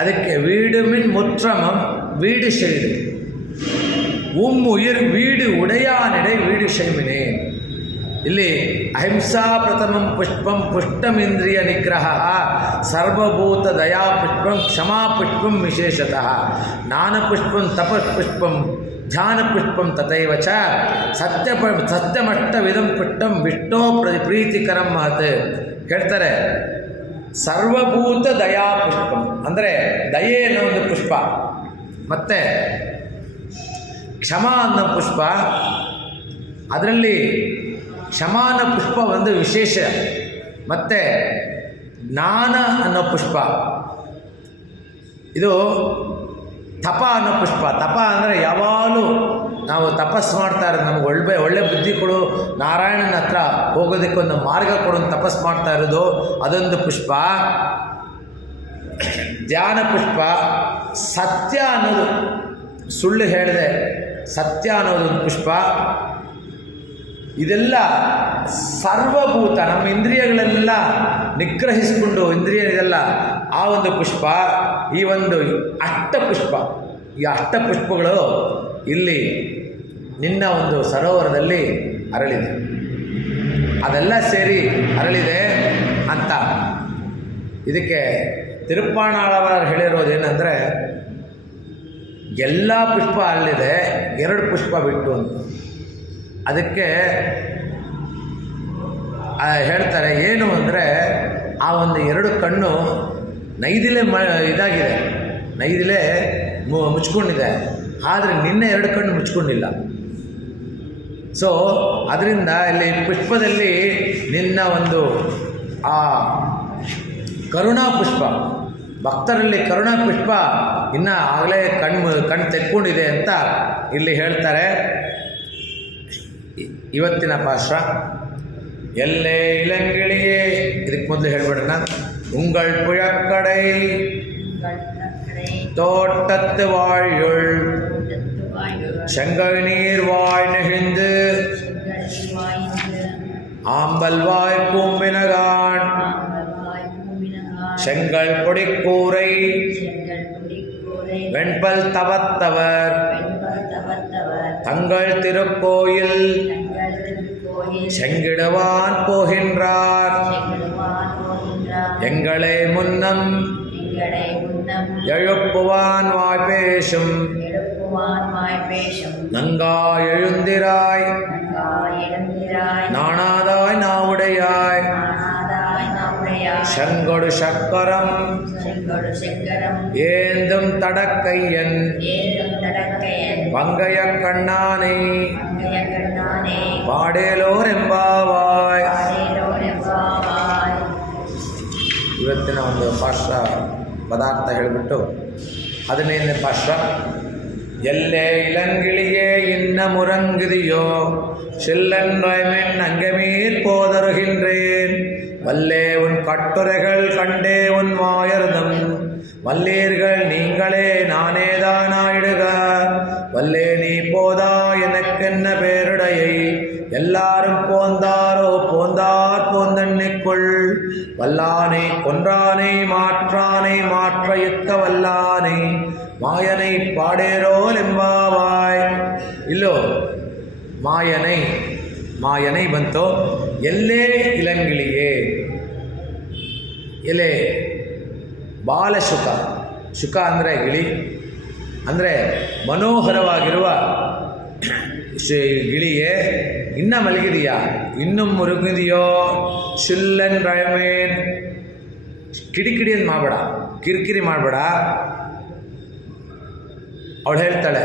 ಅದಕ್ಕೆ வீடு மின் முற்றமம் வீடு செய்து உம்முயிர் வீடு உடையானிಡೆ வீடு செய்மிನೇ. ಇಲ್ಲಿ ಅಹಿಂಸಾ ಪ್ರಥಮಂ ಪುಷ್ಪಂ ಪುಷ್ಟಮಿಂದ್ರಿಯ ನಿಗ್ರಹ ಸರ್ವಭೂತ ದಯಾ ಪುಷ್ಪಂ ಕ್ಷಮಾ ಪುಷ್ಪಂ ವಿಶೇಷತಃ ಜ್ಞಾನಪುಷ್ಪಂ ತಪಃಪುಷ್ಪಂ ಧ್ಯಾನಪುಷ್ಪಂ ತಥೈವ ಚ ಸತ್ಯಮಷ್ಟವಿದಂ ಪುಷ್ಟಂ ವಿಷ್ಣೋ ಪ್ರೀತಿಕರಂ ಮಹತ್. ಹೇಳ್ತಾರೆ ಸರ್ವಭೂತ ದಯಾ ಪುಷ್ಪಂ ಅಂದರೆ ದಯೆ ಅನ್ನೋ ಒಂದು ಪುಷ್ಪ, ಮತ್ತು ಕ್ಷಮಾ ಅನ್ನೋ ಪುಷ್ಪ. ಅದರಲ್ಲಿ ಕ್ಷಮಾನ ಪುಷ್ಪ ಒಂದು ವಿಶೇಷ, ಮತ್ತು ಜ್ಞಾನ ಅನ್ನೋ ಪುಷ್ಪ. ಇದು ತಪ ಅನ್ನೋ ಪುಷ್ಪ. ತಪ ಅಂದರೆ ಯಾವಾಗಲೂ ನಾವು ತಪಸ್ಸು ಮಾಡ್ತಾ ಇರೋದು, ನಮಗೆ ಒಳ್ಳೆ ಬುದ್ಧಿ ಕೊಡು, ನಾರಾಯಣನ ಹತ್ರ ಹೋಗೋದಕ್ಕೆ ಒಂದು ಮಾರ್ಗ ಕೊಡು ಅಂತ ತಪಸ್ಸು ಮಾಡ್ತಾ ಇರೋದು, ಅದೊಂದು ಪುಷ್ಪ. ಧ್ಯಾನ ಪುಷ್ಪ. ಸತ್ಯ ಅನ್ನೋದು, ಸುಳ್ಳು ಹೇಳಿದೆ ಸತ್ಯ ಅನ್ನೋದೊಂದು ಪುಷ್ಪ. ಇದೆಲ್ಲ ಸರ್ವಭೂತ, ನಮ್ಮ ಇಂದ್ರಿಯಗಳೆಲ್ಲ ನಿಗ್ರಹಿಸಿಕೊಂಡು ಇಂದ್ರಿಯ ಇದೆಲ್ಲ ಆ ಒಂದು ಪುಷ್ಪ. ಈ ಒಂದು ಅಷ್ಟಪುಷ್ಪ, ಈ ಅಷ್ಟಪುಷ್ಪಗಳು ಇಲ್ಲಿ ನಿನ್ನ ಒಂದು ಸರೋವರದಲ್ಲಿ ಅರಳಿದೆ, ಅದೆಲ್ಲ ಸೇರಿ ಅರಳಿದೆ ಅಂತ. ಇದಕ್ಕೆ ತಿರುಪ್ಪಾಣಾಳವರು ಹೇಳಿರೋದೇನೆಂದರೆ, ಎಲ್ಲ ಪುಷ್ಪ ಅಲ್ಲಿದೆ, 2 ಪುಷ್ಪ ಬಿಟ್ಟು ಅಂತ. ಅದಕ್ಕೆ ಹೇಳ್ತಾರೆ ಏನು ಅಂದರೆ, ಆ ಒಂದು 2 ಕಣ್ಣು ನೈದಿಲೆ ಇದಾಗಿದೆ, ನೈದಿಲೆ ಮುಚ್ಕೊಂಡಿದೆ, ಆದರೆ ನಿನ್ನೆ 2 ಕಣ್ಣು ಮುಚ್ಕೊಂಡಿಲ್ಲ. ಸೊ ಅದರಿಂದ ಇಲ್ಲಿ ಪುಷ್ಪದಲ್ಲಿ ನಿನ್ನ ಒಂದು ಆ ಕರುಣಾ ಪುಷ್ಪ, ಭಕ್ತರಲ್ಲಿ ಕರುಣಾ ಪುಷ್ಪ ಇನ್ನು ಆಗಲೇ ಕಣ್ಣು ತೆಕ್ಕೊಂಡಿದೆ ಅಂತ ಇಲ್ಲಿ ಹೇಳ್ತಾರೆ. ಇವತ್ತಿನ ಪಾಶ್ರ ಎಲ್ಲೇ ಇಳಂಗಿಳಿಯೇ, ಇದಕ್ಕೆ ಮೊದಲು ಹೇಳ್ಬೇಡಣ. ಉಂಗಳ್ ಪುழக்கடை தோட்டத்து வாயுள் செங்கல் நீர் வாய் நெகிழ்ந்து ஆம்பல் வாய் பூம்பினகான் செங்கல் பொடிக்கூரை வெண்பல் தவத்தவர் தங்கள் திருக்கோயில் செங்கிடுவான் போகின்றார் எங்களை முன்னம் எழுப்புவான் வாய்பேசும் நங்காய் எழுந்திராய் நாணாதாய் நாவுடையாய் செங்கொடு சக்கரம் ஏந்தும் தடக்கையன் பங்கைய கண்ணானை பாடேலோர் ಎಂಬಾವಾಯ್. ಇವತ್ತಿನ ಒಂದು ಪಾಶ್ರ ಪದಾರ್ಥ ಹೇಳಿಬಿಟ್ಟು 15ನೇ ಪಾಶ್ರ. ಎಲ್ಲೇ ಇಳಂಗಿಳಿಯೇ இன்ன முறங்குதியோ சில்லன்றாய்மென் அங்கமீர் போதருகின்றேன் வல்லே உன் கட்டுரைகள் கண்டே உன் மாயர்தம் வல்லீர்கள் நீங்களே நானேதானாயிடுக வல்லே நீ போதா எனக்கென்ன பேருடையை எல்லாரும் போந்தாரோ போந்தார் போந்தன்னிக்குள் வல்லானை கொன்றானை மாற்றானை மாற்ற யுத்த வல்லானை மாயனை பாடேரோல் ಎಂಬಾವಾಯ್. ಇಲ್ಲೋ ಮಾಯನೈ ಬಂತು. ಎಲ್ಲೇ ಇಳಂಗಿಳಿಯೇ, ಎಲೆ ಬಾಲಶುಕ, ಶುಕ ಅಂದರೆ ಗಿಳಿ, ಅಂದರೆ ಮನೋಹರವಾಗಿರುವ ಗಿಳಿಯೇ, ಇನ್ನ ಮಲಗಿದೆಯಾ, ಇನ್ನೂ ಮುರುಗಿದೆಯೋ, ಶಿಲ್ಲನ್ ರಯಮೇನ್, ಕಿಡಿಕಿಡಿಯನ್ನು ಮಾಡಬೇಡ, ಕಿರಿಕಿರಿ ಮಾಡಬೇಡ. ಅವಳು ಹೇಳ್ತಾಳೆ,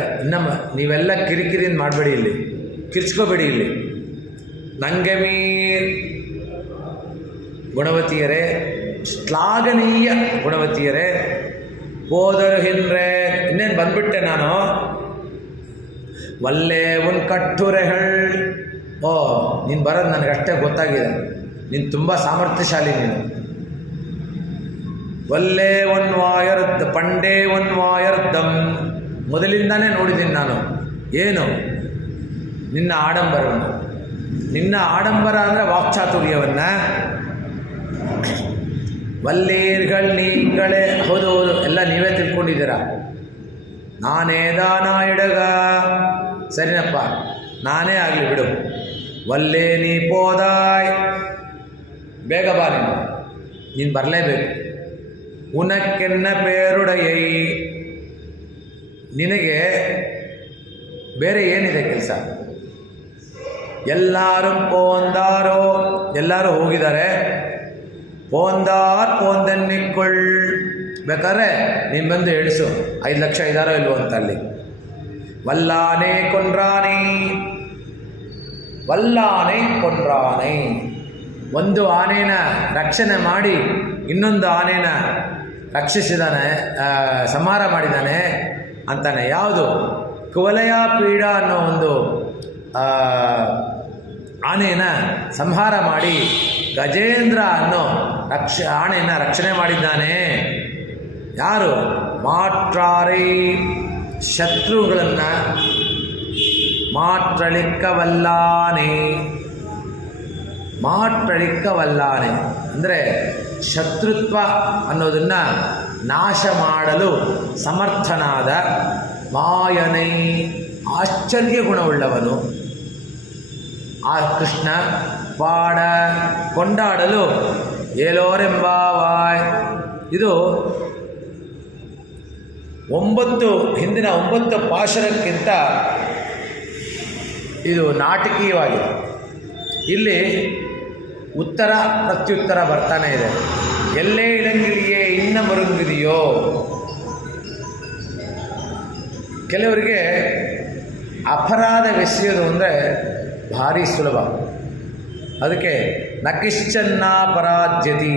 ನೀವೆಲ್ಲ ಕಿರಿಕಿರಿಯನ್ನು ಮಾಡಬೇಡಿ, ಇಲ್ಲಿ ಕಿರ್ಚ್ಕೋಬೇಡಿ, ಇಲ್ಲಿ ನಂಗಮೀರ್ ಗುಣವತಿಯರೇ, ಶ್ಲಾಘನೀಯ ಗುಣವತಿಯರೇ, ಹೋದರು ಹಿಂದ್ರೆ ಇನ್ನೇನು ಬಂದ್ಬಿಟ್ಟೆ ನಾನು. ವಲ್ಲೇ ಉನ್ ಕಟ್ಟುರೆಗಳ್, ಓ ನೀನು ಬರೋದು ನನಗಷ್ಟೇ ಗೊತ್ತಾಗಿದೆ, ನೀನು ತುಂಬ ಸಾಮರ್ಥ್ಯಶಾಲಿ ನೀನು. ವಲ್ಲೇ ಒನ್ ವಾಯರ್ದ ಪಂಡೇ ಒನ್ ವಾಯರ್ದಂ, ಮೊದಲಿಂದಾನೇ ನೋಡಿದ್ದೀನಿ ನಾನು ಏನು ನಿನ್ನ ಆಡಂಬರವನ್ನು. ನಿನ್ನ ಆಡಂಬರ ಅಂದರೆ ವಾಕ್ಚಾತುರ್ಯವನ್ನು. ವಲ್ಲೀರ್ಗಳು ನೀಗಳೇ, ಹೌದು ಹೌದು, ಎಲ್ಲ ನೀವೇ ತಿಳ್ಕೊಂಡಿದ್ದೀರ. ನಾನೇದಾನ ಇಡಗ, ಸರಿನಪ್ಪ, ನಾನೇ ಆಗಲಿ ಬಿಡು. ವಲ್ಲೇ ನೀ ಪೋದಾಯ್, ಬೇಗ ಬಾ, ನೀನು ಬರಲೇಬೇಕು. ಉನಕ್ಕೆನ್ನ ಪೇರುಡೆಯೈ, ನಿನಗೆ ಬೇರೆ ಏನಿದೆ ಕೆಲಸ? ಎಲ್ಲರೂ ಪೋಂದಾರೋ, ಎಲ್ಲರೂ ಹೋಗಿದ್ದಾರೆ. ಪೋಂದಾರ್ ಪೋಂದನ್ನಿಕ್ಕೊಳ್ಳ್, ಬೇಕಾದ್ರೆ ನೀನು ಬಂದು ಎಣಿಸು 5 ಲಕ್ಷ ಇದ್ದಾರೋ ಇಲ್ವೋ ಅಂತ ಅಲ್ಲಿ. ವಲ್ಲಾನೆ ಕೊಂಡ್ರಾನೆ, ವಲ್ಲಾನೆ ಕೊಂಡ್ರಾನೆ, ಒಂದು ಆನೆನ ರಕ್ಷಣೆ ಮಾಡಿ ಇನ್ನೊಂದು ಆನೆನ ರಕ್ಷಿಸಿದಾನೆ, ಸಂಹಾರ ಮಾಡಿದ್ದಾನೆ ಅಂತಾನೆ. ಯಾವುದು? ಕುವಲಯ ಪೀಡ ಅನ್ನೋ ಒಂದು ಆನೆಯನ್ನು ಸಂಹಾರ ಮಾಡಿ ಗಜೇಂದ್ರ ಅನ್ನೋ ಆನೆಯನ್ನು ರಕ್ಷಣೆ ಮಾಡಿದ್ದಾನೆ. ಯಾರು? ಮಾಟ್ರಾರೈ, ಶತ್ರುಗಳನ್ನು ಮಾಟ್ರಳಿಕ್ಕವಲ್ಲಾನೆ. ಮಾಟ್ರಳಿಕ್ಕವಲ್ಲಾನೆ ಅಂದರೆ ಶತ್ರುತ್ವ ಅನ್ನೋದನ್ನು ನಾಶ ಮಾಡಲು ಸಮರ್ಥನಾದ ಮಾಯನೈ, ಆಶ್ಚರ್ಯ ಗುಣವುಳ್ಳವನು ಆ ಕೃಷ್ಣ. ಪಾಡ, ಕೊಂಡಾಡಲು ಏಲೋರೆಂಬಾವಾಯ್. ಇದು 9 ಹಿಂದಿನ 9 ಪಾಶರಕ್ಕಿಂತ ಇದು ನಾಟಕೀಯವಾಗಿದೆ. ಇಲ್ಲಿ ಉತ್ತರ ಪ್ರತ್ಯುತ್ತರ ಬರ್ತಾನೆ ಇದೆ. ಎಲ್ಲೇ ಇಳಂಗಿಳಿಯೇ ಇನ್ನ ಮರುಂಗಿದೆಯೋ. ಕೆಲವರಿಗೆ ಅಪರಾಧವೆಸೆಯೋದು ಅಂದರೆ ಭಾರಿ ಸುಲಭ. ಅದಕ್ಕೆ ನಕಿಶ್ಚನ್ನಾಪರಾಧ್ಯತಿ,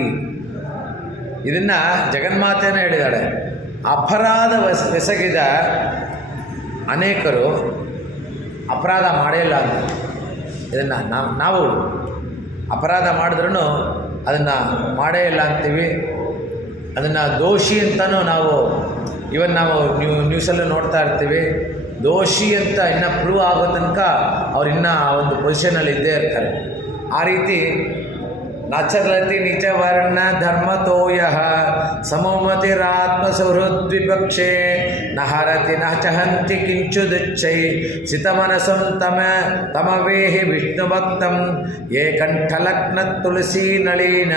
ಇದನ್ನು ಜಗನ್ಮಾತೆನೇ ಹೇಳಿದಾಳೆ. ಅಪರಾಧವೆಸಗಿದ ಅನೇಕರು ಅಪರಾಧ ಮಾಡೇ ಇಲ್ಲ ಅಂತ. ಇದನ್ನು ನಾವು ಅಪರಾಧ ಮಾಡಿದ್ರೂ ಅದನ್ನು ಮಾಡೇ ಇಲ್ಲ ಅಂತೀವಿ. ಅದನ್ನು ದೋಷಿ ಅಂತಲೂ ನಾವು ನಾವು ನ್ಯೂಸಲ್ಲೂ ನೋಡ್ತಾ ಇರ್ತೀವಿ. ದೋಷಿ ಅಂತ ಇನ್ನೂ ಪ್ರೂವ್ ಆಗೋ ತನಕ ಅವ್ರು ಇನ್ನೂ ಆ ಒಂದು ಪೊಸಿಷನಲ್ಲಿ ಇದ್ದೇ ಇರ್ತಾರೆ. ಆ ರೀತಿ ನಚರತಿ ನಿಜವರ್ಣ ಧರ್ಮತೋಯ ಸಮಮತಿರಾತ್ಮ ಸುಹೃದ್ವಿಪಕ್ಷೇ ನಹರತಿ ನ ಚಹಂತಿ ಕಿಂಚುದುಚ್ಚೈ ಸಿತಮನಸಂ ತಮವೇಹಿ ವಿಷ್ಣುಭಕ್ತಂ ಯೇ ಕಂಠಲಗ್ನ ತುಳಸಿ ನಳೀನ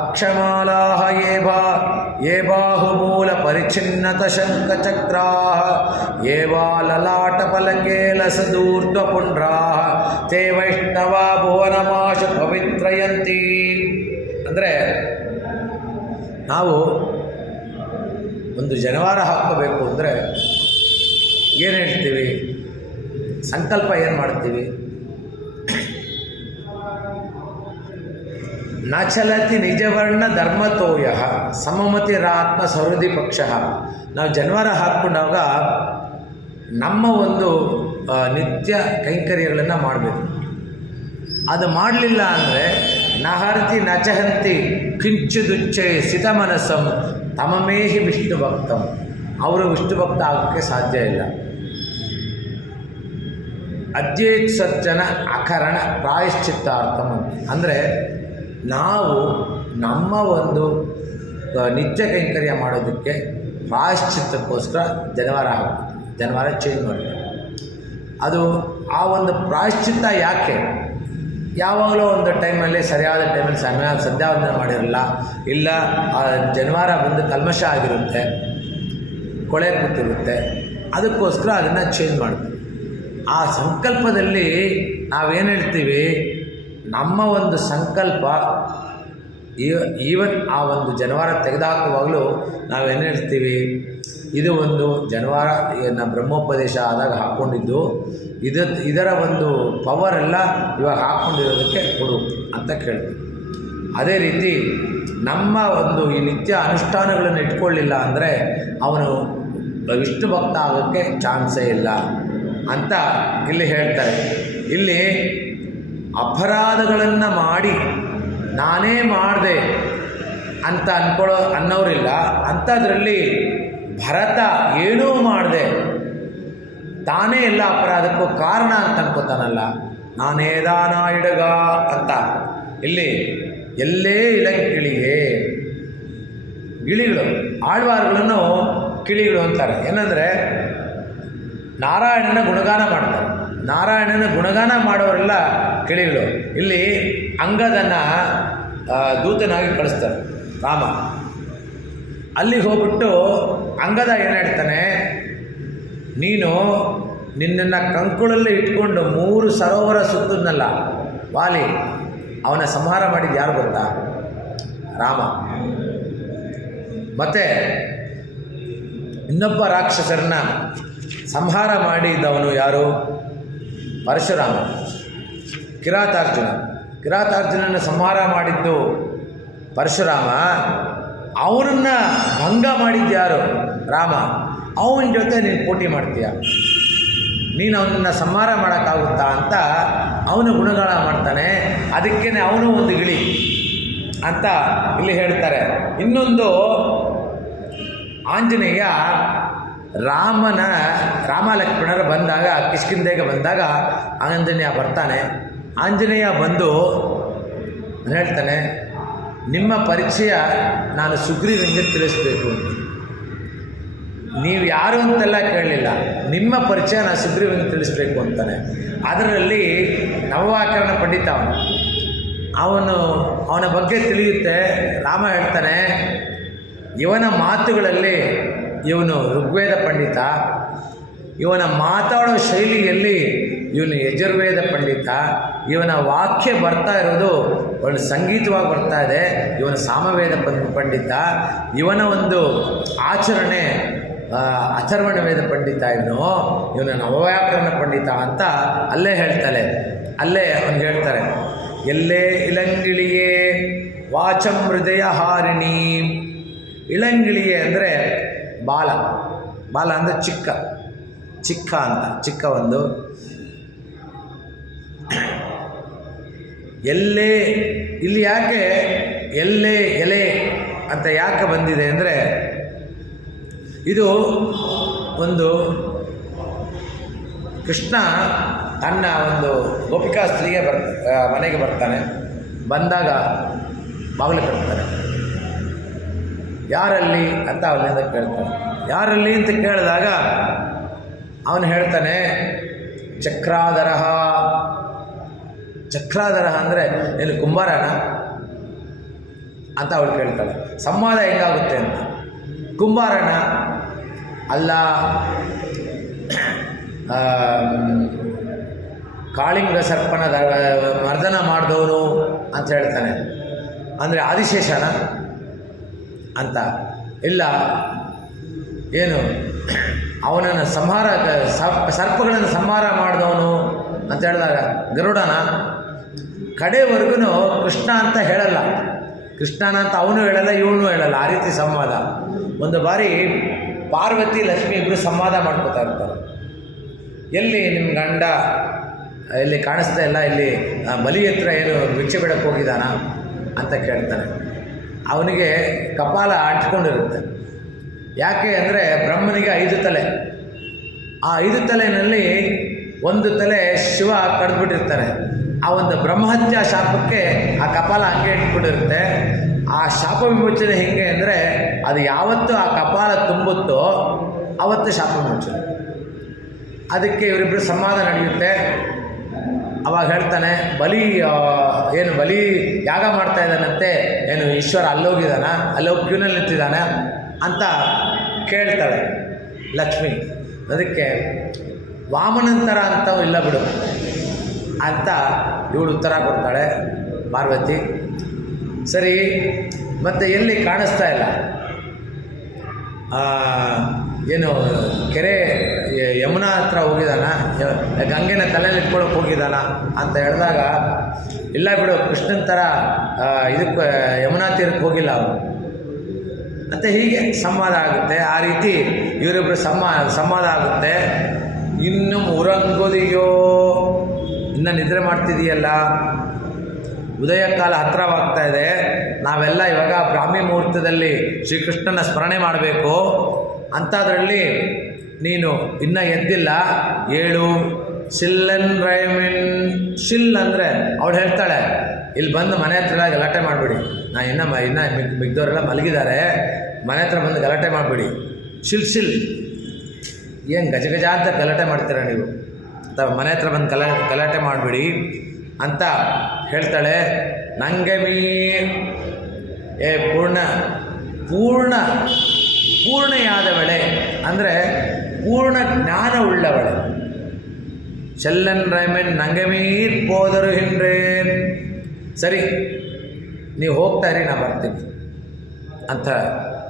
ಅಕ್ಷಮಾಲಾಹ ಯೇ ಬಾಹುಮೂಲ ಪರಿಚ್ಛಿನ್ನತ ಶಂಖಚಕ್ರಾಃ ಯೇ ವಾ ಲಲಾಟಫಲಕೆ ಲಸದೂರ್ಧ್ವಪುಂಡ್ರಾಃ ತೇ ವೈಷ್ಣವಾ ಭುವನಮಾಶು ಪವಿತ್ರಯಂತಿ. ಅಂದರೆ ನಾವು ಒಂದು ಜನವಾರ ಹಾಕಬೇಕು ಅಂದರೆ ಏನು ಹೇಳ್ತೀವಿ? ಸಂಕಲ್ಪ ಏನು ಮಾಡ್ತೀವಿ? ನ ಚಲತಿ ನಿಜವರ್ಣ ಧರ್ಮತೋಯ ಸಮಮತಿರಾತ್ಮ ಸಹೃದಿ ಪಕ್ಷ. ನಾವು ಜನವಾರ ಹಾಕ್ಕೊಂಡಾಗ ನಮ್ಮ ಒಂದು ನಿತ್ಯ ಕೈಂಕರ್ಯಗಳನ್ನು ಮಾಡಬೇಕು. ಅದು ಮಾಡಲಿಲ್ಲ ಅಂದರೆ ನಹರ್ತಿ ನಚಹಂತಿ ಕಿಂಚುದುಚ್ಚೆ ಸಿತ ಮನಸ್ಸಂ ತಮಮೇಹಿ ವಿಷ್ಣು ಭಕ್ತಂ. ಅವರು ವಿಷ್ಣು ಭಕ್ತ ಆಗೋಕ್ಕೆ ಸಾಧ್ಯ ಇಲ್ಲ. ಅಜ್ಜೇತ್ಸರ್ಜನ ಅಕರಣ ಪ್ರಾಯಶ್ಚಿತ್ತಾರ್ಥಂ ಅಂದರೆ ನಾವು ನಮ್ಮ ಒಂದು ನಿತ್ಯ ಕೈಂಕರ್ಯ ಮಾಡೋದಕ್ಕೆ ಪ್ರಾಯಶ್ಚಿತ್ತಕ್ಕೋಸ್ಕರ ಜನವಾರ ಹಾಕ್ತೀವಿ, ಜನವಾರ ಚೇಂಜ್ ಮಾಡ್ತೀವಿ. ಅದು ಆ ಒಂದು ಪ್ರಾಯಶ್ಚಿತ್ತ ಯಾಕೆ? ಯಾವಾಗಲೂ ಒಂದು ಟೈಮಲ್ಲಿ ಸರಿಯಾದ ಟೈಮಲ್ಲಿ ಸಂಧ್ಯಾವಂದನೆ ಮಾಡಿರಲ್ಲ, ಇಲ್ಲ ಜನವಾರ ಬಂದು ಕಲ್ಮಶ ಆಗಿರುತ್ತೆ, ಕೊಳೆ ಕೂತಿರುತ್ತೆ, ಅದಕ್ಕೋಸ್ಕರ ಅದನ್ನು ಚೇಂಜ್ ಮಾಡ್ತೀವಿ. ಆ ಸಂಕಲ್ಪದಲ್ಲಿ ನಾವೇನು ಹೇಳ್ತೀವಿ? ನಮ್ಮ ಒಂದು ಸಂಕಲ್ಪ ಈವನ್ ಆ ಒಂದು ಜನವಾರ ತೆಗೆದುಹಾಕುವಾಗಲೂ ನಾವೇನು ಹೇಳ್ತೀವಿ? ಇದು ಒಂದು ಜನವಾರ ಬ್ರಹ್ಮೋಪದೇಶ ಆದಾಗ ಹಾಕ್ಕೊಂಡಿದ್ದು, ಇದರ ಒಂದು ಪವರೆಲ್ಲ ಇವಾಗ ಹಾಕ್ಕೊಂಡಿರೋದಕ್ಕೆ ಕೊಡು ಅಂತ ಕೇಳ್ತೀವಿ. ಅದೇ ರೀತಿ ನಮ್ಮ ಒಂದು ಈ ನಿತ್ಯ ಅನುಷ್ಠಾನಗಳನ್ನು ಇಟ್ಕೊಳ್ಳಿಲ್ಲ ಅಂದರೆ ಅವನು ವಿಷ್ಣು ಭಕ್ತ ಆಗೋಕ್ಕೆ ಚಾನ್ಸೇ ಇಲ್ಲ ಅಂತ ಇಲ್ಲಿ ಹೇಳ್ತಾರೆ. ಇಲ್ಲಿ ಅಪರಾಧಗಳನ್ನು ಮಾಡಿ ನಾನೇ ಮಾಡಿದೆ ಅಂತ ಅನ್ನೋರಿಲ್ಲ. ಅಂಥದ್ರಲ್ಲಿ ಭರತ ಏನೂ ಮಾಡಿದೆ, ತಾನೇ ಎಲ್ಲ ಅಪರಾಧಕ್ಕೂ ಕಾರಣ ಅಂತ ಅನ್ಕೋತಾನಲ್ಲ, ನಾನೇದಾನ ಇಡಗ ಅಂತ. ಇಲ್ಲಿ ಎಲ್ಲೇ ಇಳಂಗಿಳಿಯೇ, ಗಿಳಿಗಳು ಆಳ್ವಾರುಗಳನ್ನು ಕಿಳಿಗಳು ಅಂತಾರೆ. ಏನಂದರೆ ನಾರಾಯಣನ ಗುಣಗಾನ ಮಾಡ್ತಾರೆ. ನಾರಾಯಣನ ಗುಣಗಾನ ಮಾಡೋರೆಲ್ಲ ಕಿಳಿಗಳು. ಇಲ್ಲಿ ಅಂಗದನ್ನು ದೂತನಾಗಿ ಕಳಿಸ್ತಾರೆ ರಾಮ. ಅಲ್ಲಿಗೆ ಹೋಗ್ಬಿಟ್ಟು ಅಂಗದ ಏನು ಹೇಳ್ತಾನೆ? ನೀನು ನಿನ್ನನ್ನು ಕಂಕುಳಲ್ಲಿ ಇಟ್ಕೊಂಡು 3 ಸರೋವರ ಸುತ್ತದ್ನಲ್ಲ ವಾಲಿ, ಅವನ ಸಂಹಾರ ಮಾಡಿದ್ದು ಯಾರು ಗೊತ್ತಾ? ರಾಮ. ಮತ್ತು ಇನ್ನೊಬ್ಬ ರಾಕ್ಷಸರನ್ನ ಸಂಹಾರ ಮಾಡಿದವನು ಯಾರು? ಪರಶುರಾಮ. ಕಿರಾತಾರ್ಜುನನ ಸಂಹಾರ ಮಾಡಿದ್ದು ಪರಶುರಾಮ. ಅವನನ್ನು ಭಂಗ ಮಾಡಿದ್ದು ಯಾರು? ರಾಮ. ಅವನ ಜೊತೆ ನೀನು ಪೋಟಿ ಮಾಡ್ತೀಯ, ನೀನು ಅವನನ್ನು ಸಂಹಾರ ಮಾಡೋಕ್ಕಾಗುತ್ತಾ ಅಂತ ಅವನು ಗುಣಗಾನ ಮಾಡ್ತಾನೆ. ಅದಕ್ಕೇ ಅವನು ಒಂದು ಗಿಳಿ ಅಂತ ಇಲ್ಲಿ ಹೇಳ್ತಾರೆ. ಇನ್ನೊಂದು ಆಂಜನೇಯ ರಾಮ ಲಕ್ಷ್ಮಣರು ಬಂದಾಗ ಕಿಷ್ಕಿಂಧೆಗೆ ಬಂದಾಗ ಆಂಜನೇಯ ಬರ್ತಾನೆ. ಆಂಜನೇಯ ಬಂದು ಹೇಳ್ತಾನೆ, ನಿಮ್ಮ ಪರಿಚಯ ನಾನು ಸುಗ್ರೀವನಿಗೆ ತಿಳಿಸ್ಬೇಕು ಅಂತ. ನೀವು ಯಾರು ಅಂತೆಲ್ಲ ಕೇಳಲಿಲ್ಲ, ನಿಮ್ಮ ಪರಿಚಯ ನಾನು ಸುಗ್ರೀವನಿಗೆ ತಿಳಿಸ್ಬೇಕು ಅಂತಾನೆ. ಅದರಲ್ಲಿ ನವವ್ಯಾಕರಣ ಪಂಡಿತ ಅವನ ಬಗ್ಗೆ ತಿಳಿಯುತ್ತೆ. ರಾಮ ಹೇಳ್ತಾನೆ, ಇವನ ಮಾತುಗಳಲ್ಲಿ ಇವನು ಋಗ್ವೇದ ಪಂಡಿತ, ಇವನ ಮಾತಾಡೋ ಶೈಲಿಯಲ್ಲಿ ಇವನು ಯಜುರ್ವೇದ ಪಂಡಿತ, ಇವನ ವಾಕ್ಯ ಬರ್ತಾ ಇರೋದು ಒಂದು ಸಂಗೀತವಾಗಿ ಬರ್ತಾ ಇದೆ, ಇವನ ಸಾಮವೇದ ಪಂಡಿತ, ಇವನ ಒಂದು ಆಚರಣೆ ಅಥರ್ವಣ ವೇದ ಪಂಡಿತ, ಇವನ ನವವ್ಯಾಕರಣ ಪಂಡಿತ ಅಂತ ಅಲ್ಲೇ ಹೇಳ್ತಾಳೆ. ಅಲ್ಲೇ ಅವನಿಗೆ ಹೇಳ್ತಾರೆ, ಎಲ್ಲೇ ಇಳಂಗಿಳಿಯೇ ವಾಚಂ ಹೃದಯ ಹಾರಿಣಿ. ಇಳಂಗಿಳಿಯೇ ಅಂದರೆ ಬಾಲ ಅಂದರೆ ಚಿಕ್ಕ ಅಂತ, ಚಿಕ್ಕ ಒಂದು. ಎಲ್ಲೇ ಇಲ್ಲಿ ಯಾಕೆ ಎಲ್ಲೇ ಎಲೆ ಅಂತ ಯಾಕೆ ಬಂದಿದೆ ಅಂದರೆ, ಇದು ಒಂದು ಕೃಷ್ಣ ತನ್ನ ಒಂದು ಗೋಪಿಕಾ ಸ್ತ್ರೀಗೆ ಮನೆಗೆ ಬರ್ತಾನೆ. ಬಂದಾಗ ಬಾಗಿಲು ಕಟ್ತಾರೆ. ಯಾರಲ್ಲಿ ಅಂತ ಅವನಿಂದ ಕೇಳ್ತಾನೆ. ಯಾರಲ್ಲಿ ಅಂತ ಕೇಳಿದಾಗ ಅವನು ಹೇಳ್ತಾನೆ, ಚಕ್ರಾಧರ ಅಂದರೆ ಏನು ಕುಂಬಾರನ ಅಂತ ಅವಳು ಕೇಳ್ತಾಳೆ. ಸಂವಾದ ಹೆಂಗಾಗುತ್ತೆ ಅಂತ. ಕುಂಬಾರನ ಅಲ್ಲ, ಕಾಳಿಂಗ ಸರ್ಪನ ಮರ್ದನ ಮಾಡಿದವನು ಅಂತ ಹೇಳ್ತಾನೆ. ಅಂದರೆ ಆದಿಶೇಷನ ಅಂತ. ಇಲ್ಲ, ಏನು ಅವನನ್ನು ಸರ್ಪಗಳನ್ನು ಸಂಹಾರ ಮಾಡಿದವನು ಅಂತ ಹೇಳಿದಾಗ ಗರುಡನ ಕಡೆವರೆಗೂ ಕೃಷ್ಣ ಅಂತ ಹೇಳಲ್ಲ, ಕೃಷ್ಣನ ಅಂತ ಅವನು ಹೇಳಲ್ಲ, ಇವನು ಹೇಳಲ್ಲ. ಆ ರೀತಿ ಸಂವಾದ. ಒಂದು ಬಾರಿ ಪಾರ್ವತಿ ಲಕ್ಷ್ಮಿ ಇಬ್ಬರು ಸಂವಾದ ಮಾಡ್ಕೋತಾ ಇರ್ತಾರೆ. ಎಲ್ಲಿ ನಿಮ್ಮ ಗಂಡ ಎಲ್ಲಿ ಕಾಣಿಸ್ತಾ ಇಲ್ಲ, ಇಲ್ಲಿ ಬಲಿ ಹತ್ರ ಏನು ಭಿಕ್ಷೆ ಬಿಡಕ್ಕೆ ಹೋಗಿದ್ದಾನ ಅಂತ ಕೇಳ್ತಾನೆ. ಅವನಿಗೆ ಕಪಾಲ ಅಂಟ್ಕೊಂಡಿರುತ್ತೆ. ಯಾಕೆ ಅಂದರೆ ಬ್ರಹ್ಮನಿಗೆ 5 ತಲೆ. ಆ 5 ತಲೆಯಲ್ಲಿ ಒಂದು ತಲೆ ಶಿವ ಕಡ್ದುಬಿಟ್ಟಿರ್ತಾನೆ. ಆ ಒಂದು ಬ್ರಹ್ಮಹತ್ಯಾ ಶಾಪಕ್ಕೆ ಆ ಕಪಾಲ ಹಂಗೆ ಇಟ್ಕೊಂಡಿರುತ್ತೆ. ಆ ಶಾಪ ವಿಮೋಚನೆ ಹೆಂಗೆ ಅಂದರೆ ಅದು ಯಾವತ್ತು ಆ ಕಪಾಲ ತುಂಬುತ್ತೋ ಆವತ್ತು ಶಾಪ ವಿಮೋಚನೆ. ಅದಕ್ಕೆ ಇವರಿಬ್ಬರು ಸಂವಾದ ನಡೆಯುತ್ತೆ. ಅವಾಗ ಹೇಳ್ತಾನೆ, ಬಲಿ ಯಾಗ ಮಾಡ್ತಾ ಇದ್ದಾನಂತೆ, ಏನು ಈಶ್ವರ ಅಲ್ಲೋಗಿದ್ದಾನ, ಅಲ್ಲೋಗಿ ಕ್ಯೂನಲ್ಲಿ ನಿಂತಿದ್ದಾನೆ ಅಂತ ಕೇಳ್ತಾಳೆ ಲಕ್ಷ್ಮಿ. ಅದಕ್ಕೆ ವಾಮನಂತರ ಅಂತೂ ಇಲ್ಲ ಬಿಡು ಅಂತ ಇವಳು ಉತ್ತರ ಕೊಡ್ತಾಳೆ ಪಾರ್ವತಿ. ಸರಿ, ಮತ್ತು ಎಲ್ಲಿ ಕಾಣಿಸ್ತಾ ಇಲ್ಲ, ಏನು ಕೆರೆ ಯಮುನಾ ಹತ್ರ ಹೋಗಿದ್ದಾನ, ಗಂಗೆನ ತಲೆಯಲ್ಲಿ ಇಟ್ಕೊಳ್ಳೋಕೆ ಹೋಗಿದ್ದಾನ ಅಂತ ಹೇಳಿದಾಗ, ಇಲ್ಲ ಬಿಡು ಕೃಷ್ಣನ ಥರ ಇದಕ್ಕೆ ಯಮುನಾ ತೀರಕ್ಕೆ ಹೋಗಿಲ್ಲ ಅವನು ಅಂತ ಹೀಗೆ ಸಂವಾದ ಆಗುತ್ತೆ. ಆ ರೀತಿ ಇವರಿಬ್ಬರು ಸಂವಾದ ಆಗುತ್ತೆ. ಇನ್ನು ಉರಂಗುದಿಯೋ, ಇನ್ನು ನಿದ್ರೆ ಮಾಡ್ತಿದೆಯಲ್ಲ, ಉದಯ ಕಾಲ ಹತ್ತಿರವಾಗ್ತಾ ಇದೆ, ನಾವೆಲ್ಲ ಇವಾಗ ಬ್ರಾಹ್ಮಿ ಮುಹೂರ್ತದಲ್ಲಿ ಶ್ರೀಕೃಷ್ಣನ ಸ್ಮರಣೆ ಮಾಡಬೇಕು. ಅಂಥದ್ರಲ್ಲಿ ನೀನು ಇನ್ನೂ ಎದ್ದಿಲ್ಲ, ಏಳು ಶಿಲ್ಲನ್ ರೈಮಿನ್. ಶಿಲ್ ಅಂದರೆ ಅವಳು ಹೇಳ್ತಾಳೆ, ಇಲ್ಲಿ ಬಂದು ಮನೆ ಹತ್ರ ಗಲಾಟೆ ಮಾಡಿಬಿಡಿ, ನಾನು ಇನ್ನೂ ಮಿಗ್ದವರೆಲ್ಲ ಮಲಗಿದ್ದಾರೆ, ಮನೆ ಹತ್ರ ಬಂದು ಗಲಾಟೆ ಮಾಡಿಬಿಡಿ. ಶಿಲ್ ಏನು ಗಜ ಅಂತ ಗಲಾಟೆ ಮಾಡ್ತೀರ ನೀವು, ಮನೆ ಹತ್ರ ಬಂದು ಗಲಾಟೆ ಮಾಡಿಬಿಡಿ ಅಂತ ಹೇಳ್ತಾಳೆ. ನಂಗೆ ಪೂರ್ಣೆಯಾದವಳೆ ಅಂದರೆ ಪೂರ್ಣ ಜ್ಞಾನ ಉಳ್ಳವಳೆ. ಚೆಲ್ಲನ್ ರೈಮೆನ್ ನಂಗೆ ಮೀರ್ ಹೋದರು ಹಿಂಡ್ರೇನ್. ಸರಿ, ನೀವು ಹೋಗ್ತಾ ಇರಿ, ನಾ ಬರ್ತೀನಿ ಅಂತ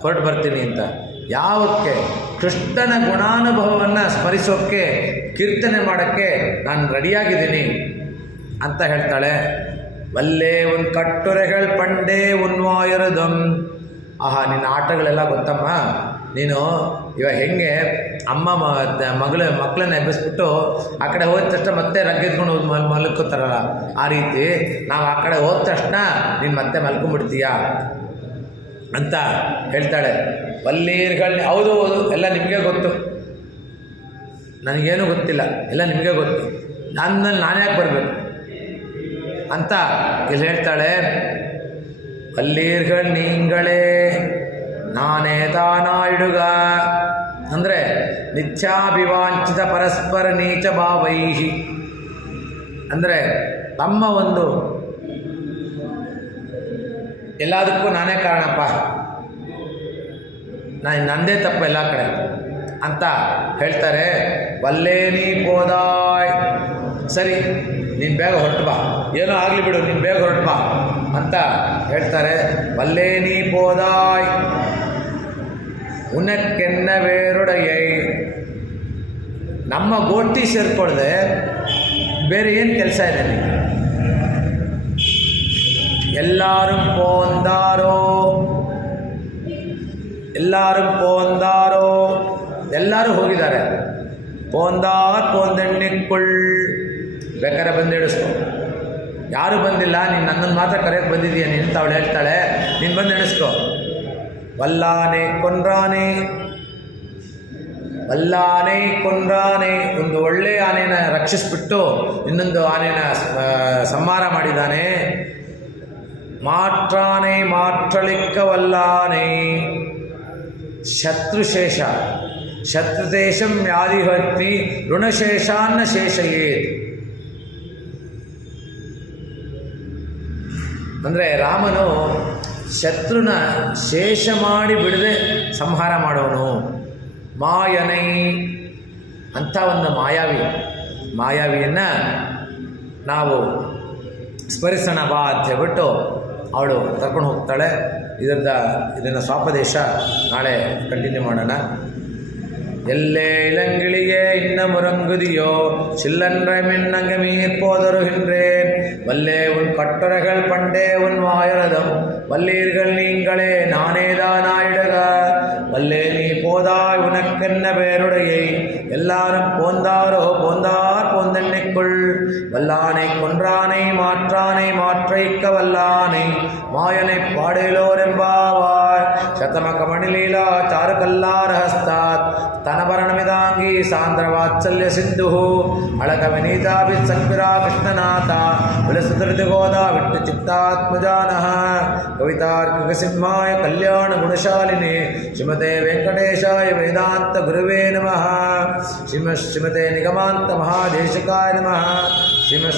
ಹೊರಟು ಬರ್ತೀನಿ ಅಂತ. ಯಾವಕ್ಕೆ? ಕೃಷ್ಣನ ಗುಣಾನುಭವವನ್ನು ಸ್ಮರಿಸೋಕ್ಕೆ, ಕೀರ್ತನೆ ಮಾಡೋಕ್ಕೆ ನಾನು ರೆಡಿಯಾಗಿದ್ದೀನಿ ಅಂತ ಹೇಳ್ತಾಳೆ. ವಲ್ಲೇ ಒಂದು ಕಟ್ಟುರೆಗಳು ಪಂಡೇ ಉನ್ವಾಯರದಂ. ಆಹಾ, ನಿನ್ನ ಆಟಗಳೆಲ್ಲ ಗೊತ್ತಮ್ಮ. ನೀನು ಇವಾಗ ಹೆಂಗೆ ಅಮ್ಮ ಮಕ್ಕಳನ್ನ ಎಬ್ಬಿಸ್ಬಿಟ್ಟು ಆ ಕಡೆ ಹೋದ ತಕ್ಷಣ ಮತ್ತೆ ರಗ್ಗೆದ್ಕೊಂಡು ಹೋಗಿ ಮಲ್ಕೋತಾರಲ್ಲ, ಆ ರೀತಿ ನಾವು ಆ ಕಡೆ ಹೋದ ತಕ್ಷಣ ನೀನು ಮತ್ತೆ ಮಲ್ಕೊಂಡ್ಬಿಡ್ತೀಯಾ ಅಂತ ಹೇಳ್ತಾಳೆ. ವಲ್ಲೀರ್ಗಳನ್ನ ಹೌದು ಎಲ್ಲ ನಿಮಗೆ ಗೊತ್ತು, ನನಗೇನು ಗೊತ್ತಿಲ್ಲ, ಎಲ್ಲ ನಿಮಗೆ ಗೊತ್ತು, ನಾನೇ ಯಾಕೆ ಬರಬೇಕು ಅಂತ ಇಲ್ಲಿ ಹೇಳ್ತಾಳೆ. ವಲ್ಲೀರ್ಗಳು ನೀಂಗಳೇ ನಾನೇ ತಾನಾಯಿಡುಗ ಅಂದರೆ ನಿತ್ಯಾಭಿವಾಂಚಿತ ಪರಸ್ಪರ ನೀಚ ಭಾವೈಹಿ ಅಂದರೆ ತಮ್ಮ ಒಂದು ಎಲ್ಲದಕ್ಕೂ ನಾನೇ ಕಾರಣಪ್ಪ, ನಂದೇ ತಪ್ಪು ಎಲ್ಲ ಕಡೆ ಅಂತ ಹೇಳ್ತಾರೆ. ವಲ್ಲೇ ನೀ ಪೋದಾಯ್. ಸರಿ, ನೀನು ಬೇಗ ಹೊರಟು ಬಾ, ಏನೋ ಆಗಲಿ ಬಿಡು, ನೀನು ಬೇಗ ಹೊರಟು ಬಾ ಅಂತ ಹೇಳ್ತಾರೆ. ವಲ್ಲೇ ನೀ ಪೋದಾಯ್ ಉನಕ್ಕೆನ್ನ ವೇರುಡೆಯೈ. ನಮ್ಮ ಗೋಷ್ಠಿ ಸೇರಿಕೊಳ್ಳದೆ ಬೇರೆ ಏನು ಕೆಲಸ ಇದೆ ನಿಮಗೆ? ಎಲ್ಲರೂ ಪೋಂದಾರೋ ಎಲ್ಲರೂ ಹೋಗಿದ್ದಾರೆ. ಪೋಂದೆಣ್ಣಿಕೊಳ್ಳ್ ಬೇಕಾದ್ರೆ ಬಂದು ಎಣಿಸ್ಕೊ. ಯಾರೂ ಬಂದಿಲ್ಲ, ನೀನು ನನ್ನನ್ನು ಮಾತ್ರ ಕರೆಯೋಕ್ಕೆ ಬಂದಿದ್ದೀಯ ನೀನು ಅಂತ ಅವಳು ಹೇಳ್ತಾಳೆ. ನೀನು ಬಂದು ಎಣಿಸ್ಕೊ. ವಲ್ಲಾನೆ ಕೊಂಡ್ರಾನೆ ಒಂದು ಒಳ್ಳೆಯ ಆನೆನ ರಕ್ಷಿಸ್ಬಿಟ್ಟು ಇನ್ನೊಂದು ಆನೆನ ಸಂಹಾರ ಮಾಡಿದ್ದಾನೆ. ಮಾತ್ರಳಿಕ್ಕ ವಲ್ಲಾನೆ ಶತ್ರುಶೇಷಂ ವ್ಯಾಧಿಹತ್ನಿ ಋಣಶೇಷಾನ್ನ ಶೇಷಯೇತ್. ಅಂದರೆ ರಾಮನು ಶತ್ರುನ ಶೇಷ ಮಾಡಿ ಬಿಡದೆ ಸಂಹಾರ ಮಾಡೋನು. ಮಾಯನೈ ಅಂಥ ಒಂದು ಮಾಯಾವಿಯನ್ನು ನಾವು ಸ್ಮರಿಸೋಣ ಬಾ ಅಂತ ಹೇಳ್ಬಿಟ್ಟು ಅವಳು ಕರ್ಕೊಂಡು ಹೋಗ್ತಾಳೆ. ಇದನ್ನು ಸ್ವಾಪದೇಶ ನಾಳೆ ಕಂಟಿನ್ಯೂ ಮಾಡೋಣ. எல்லே இளங்கிளியே இன்ன முறங்குதியோ சில்லன்ற மின்னங்க மீர் போதருகின்றேன் வல்லே உன் கட்டுரைகள் பண்டே உன் வாயரதம் வல்லீர்கள் நீங்களே நானேதானாயிடுக வல்லே நீ போதாய் உனக்கென்ன பேருடையை எல்லாரும் போந்தாரோ போந்தார் போந்தெண்ணிக்குள் வல்லானை கொன்றானை மாற்றானை மாற்றைக்க வல்லானை மாயனை பாடலோரெம்பாவாய் ಶತಮಕಮಣಿಲೀಲಾ ಚಾರುಕಲ್ಲಾರಹಸ್ತಾತ್ ಸ್ತನಭರಣಮಿದಾಂಗಿ ಸಾಂದ್ರವಾತ್ಸಲ್ಯ ಸಿಂಧು ಅಳಕ ವಿನೀತಾಭಿ ಸಂಪಿರಾ ಕೃಷ್ಣನಾಥ ವಿಲಸುಧೃತಿಗೋದ ವಿಟ್ಟು ಚಿತ್ತಾತ್ಮಜಾನಃ ಕವಿತಾರ್ಕಿಕ ಸಿಂಹಾಯ ಕಲ್ಯಾಣ ಗುಣಶಾಲಿನಿ ಶ್ರೀಮತೆ ವೆಂಕಟೇಶಾಯ ವೇದಾಂತ ಗುರುವೇ ನಮಃ ಶ್ರೀಮತೆ ನಿಗಮಾಂತ ಮಹಾದೇಶಕಾಯ ನಮಃ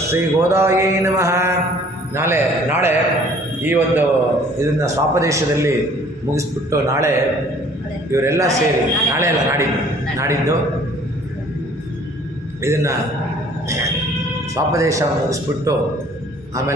ಶ್ರೀ ಗೋದಾಯೈ ನಮಃ. ನಾಳೆ ಈ ಒಂದು ಇದನ್ನು ಸ್ವಾಪದೇಶದಲ್ಲಿ ಮುಗಿಸ್ಬಿಟ್ಟು ನಾಳೆ ಇವರೆಲ್ಲ ಸೇರಿ ನಾಳೆ ಅಲ್ಲ ನಾಡಿದ್ದು ಇದನ್ನು ಸ್ವಾಪದೇಶ ಮುಗಿಸ್ಬಿಟ್ಟು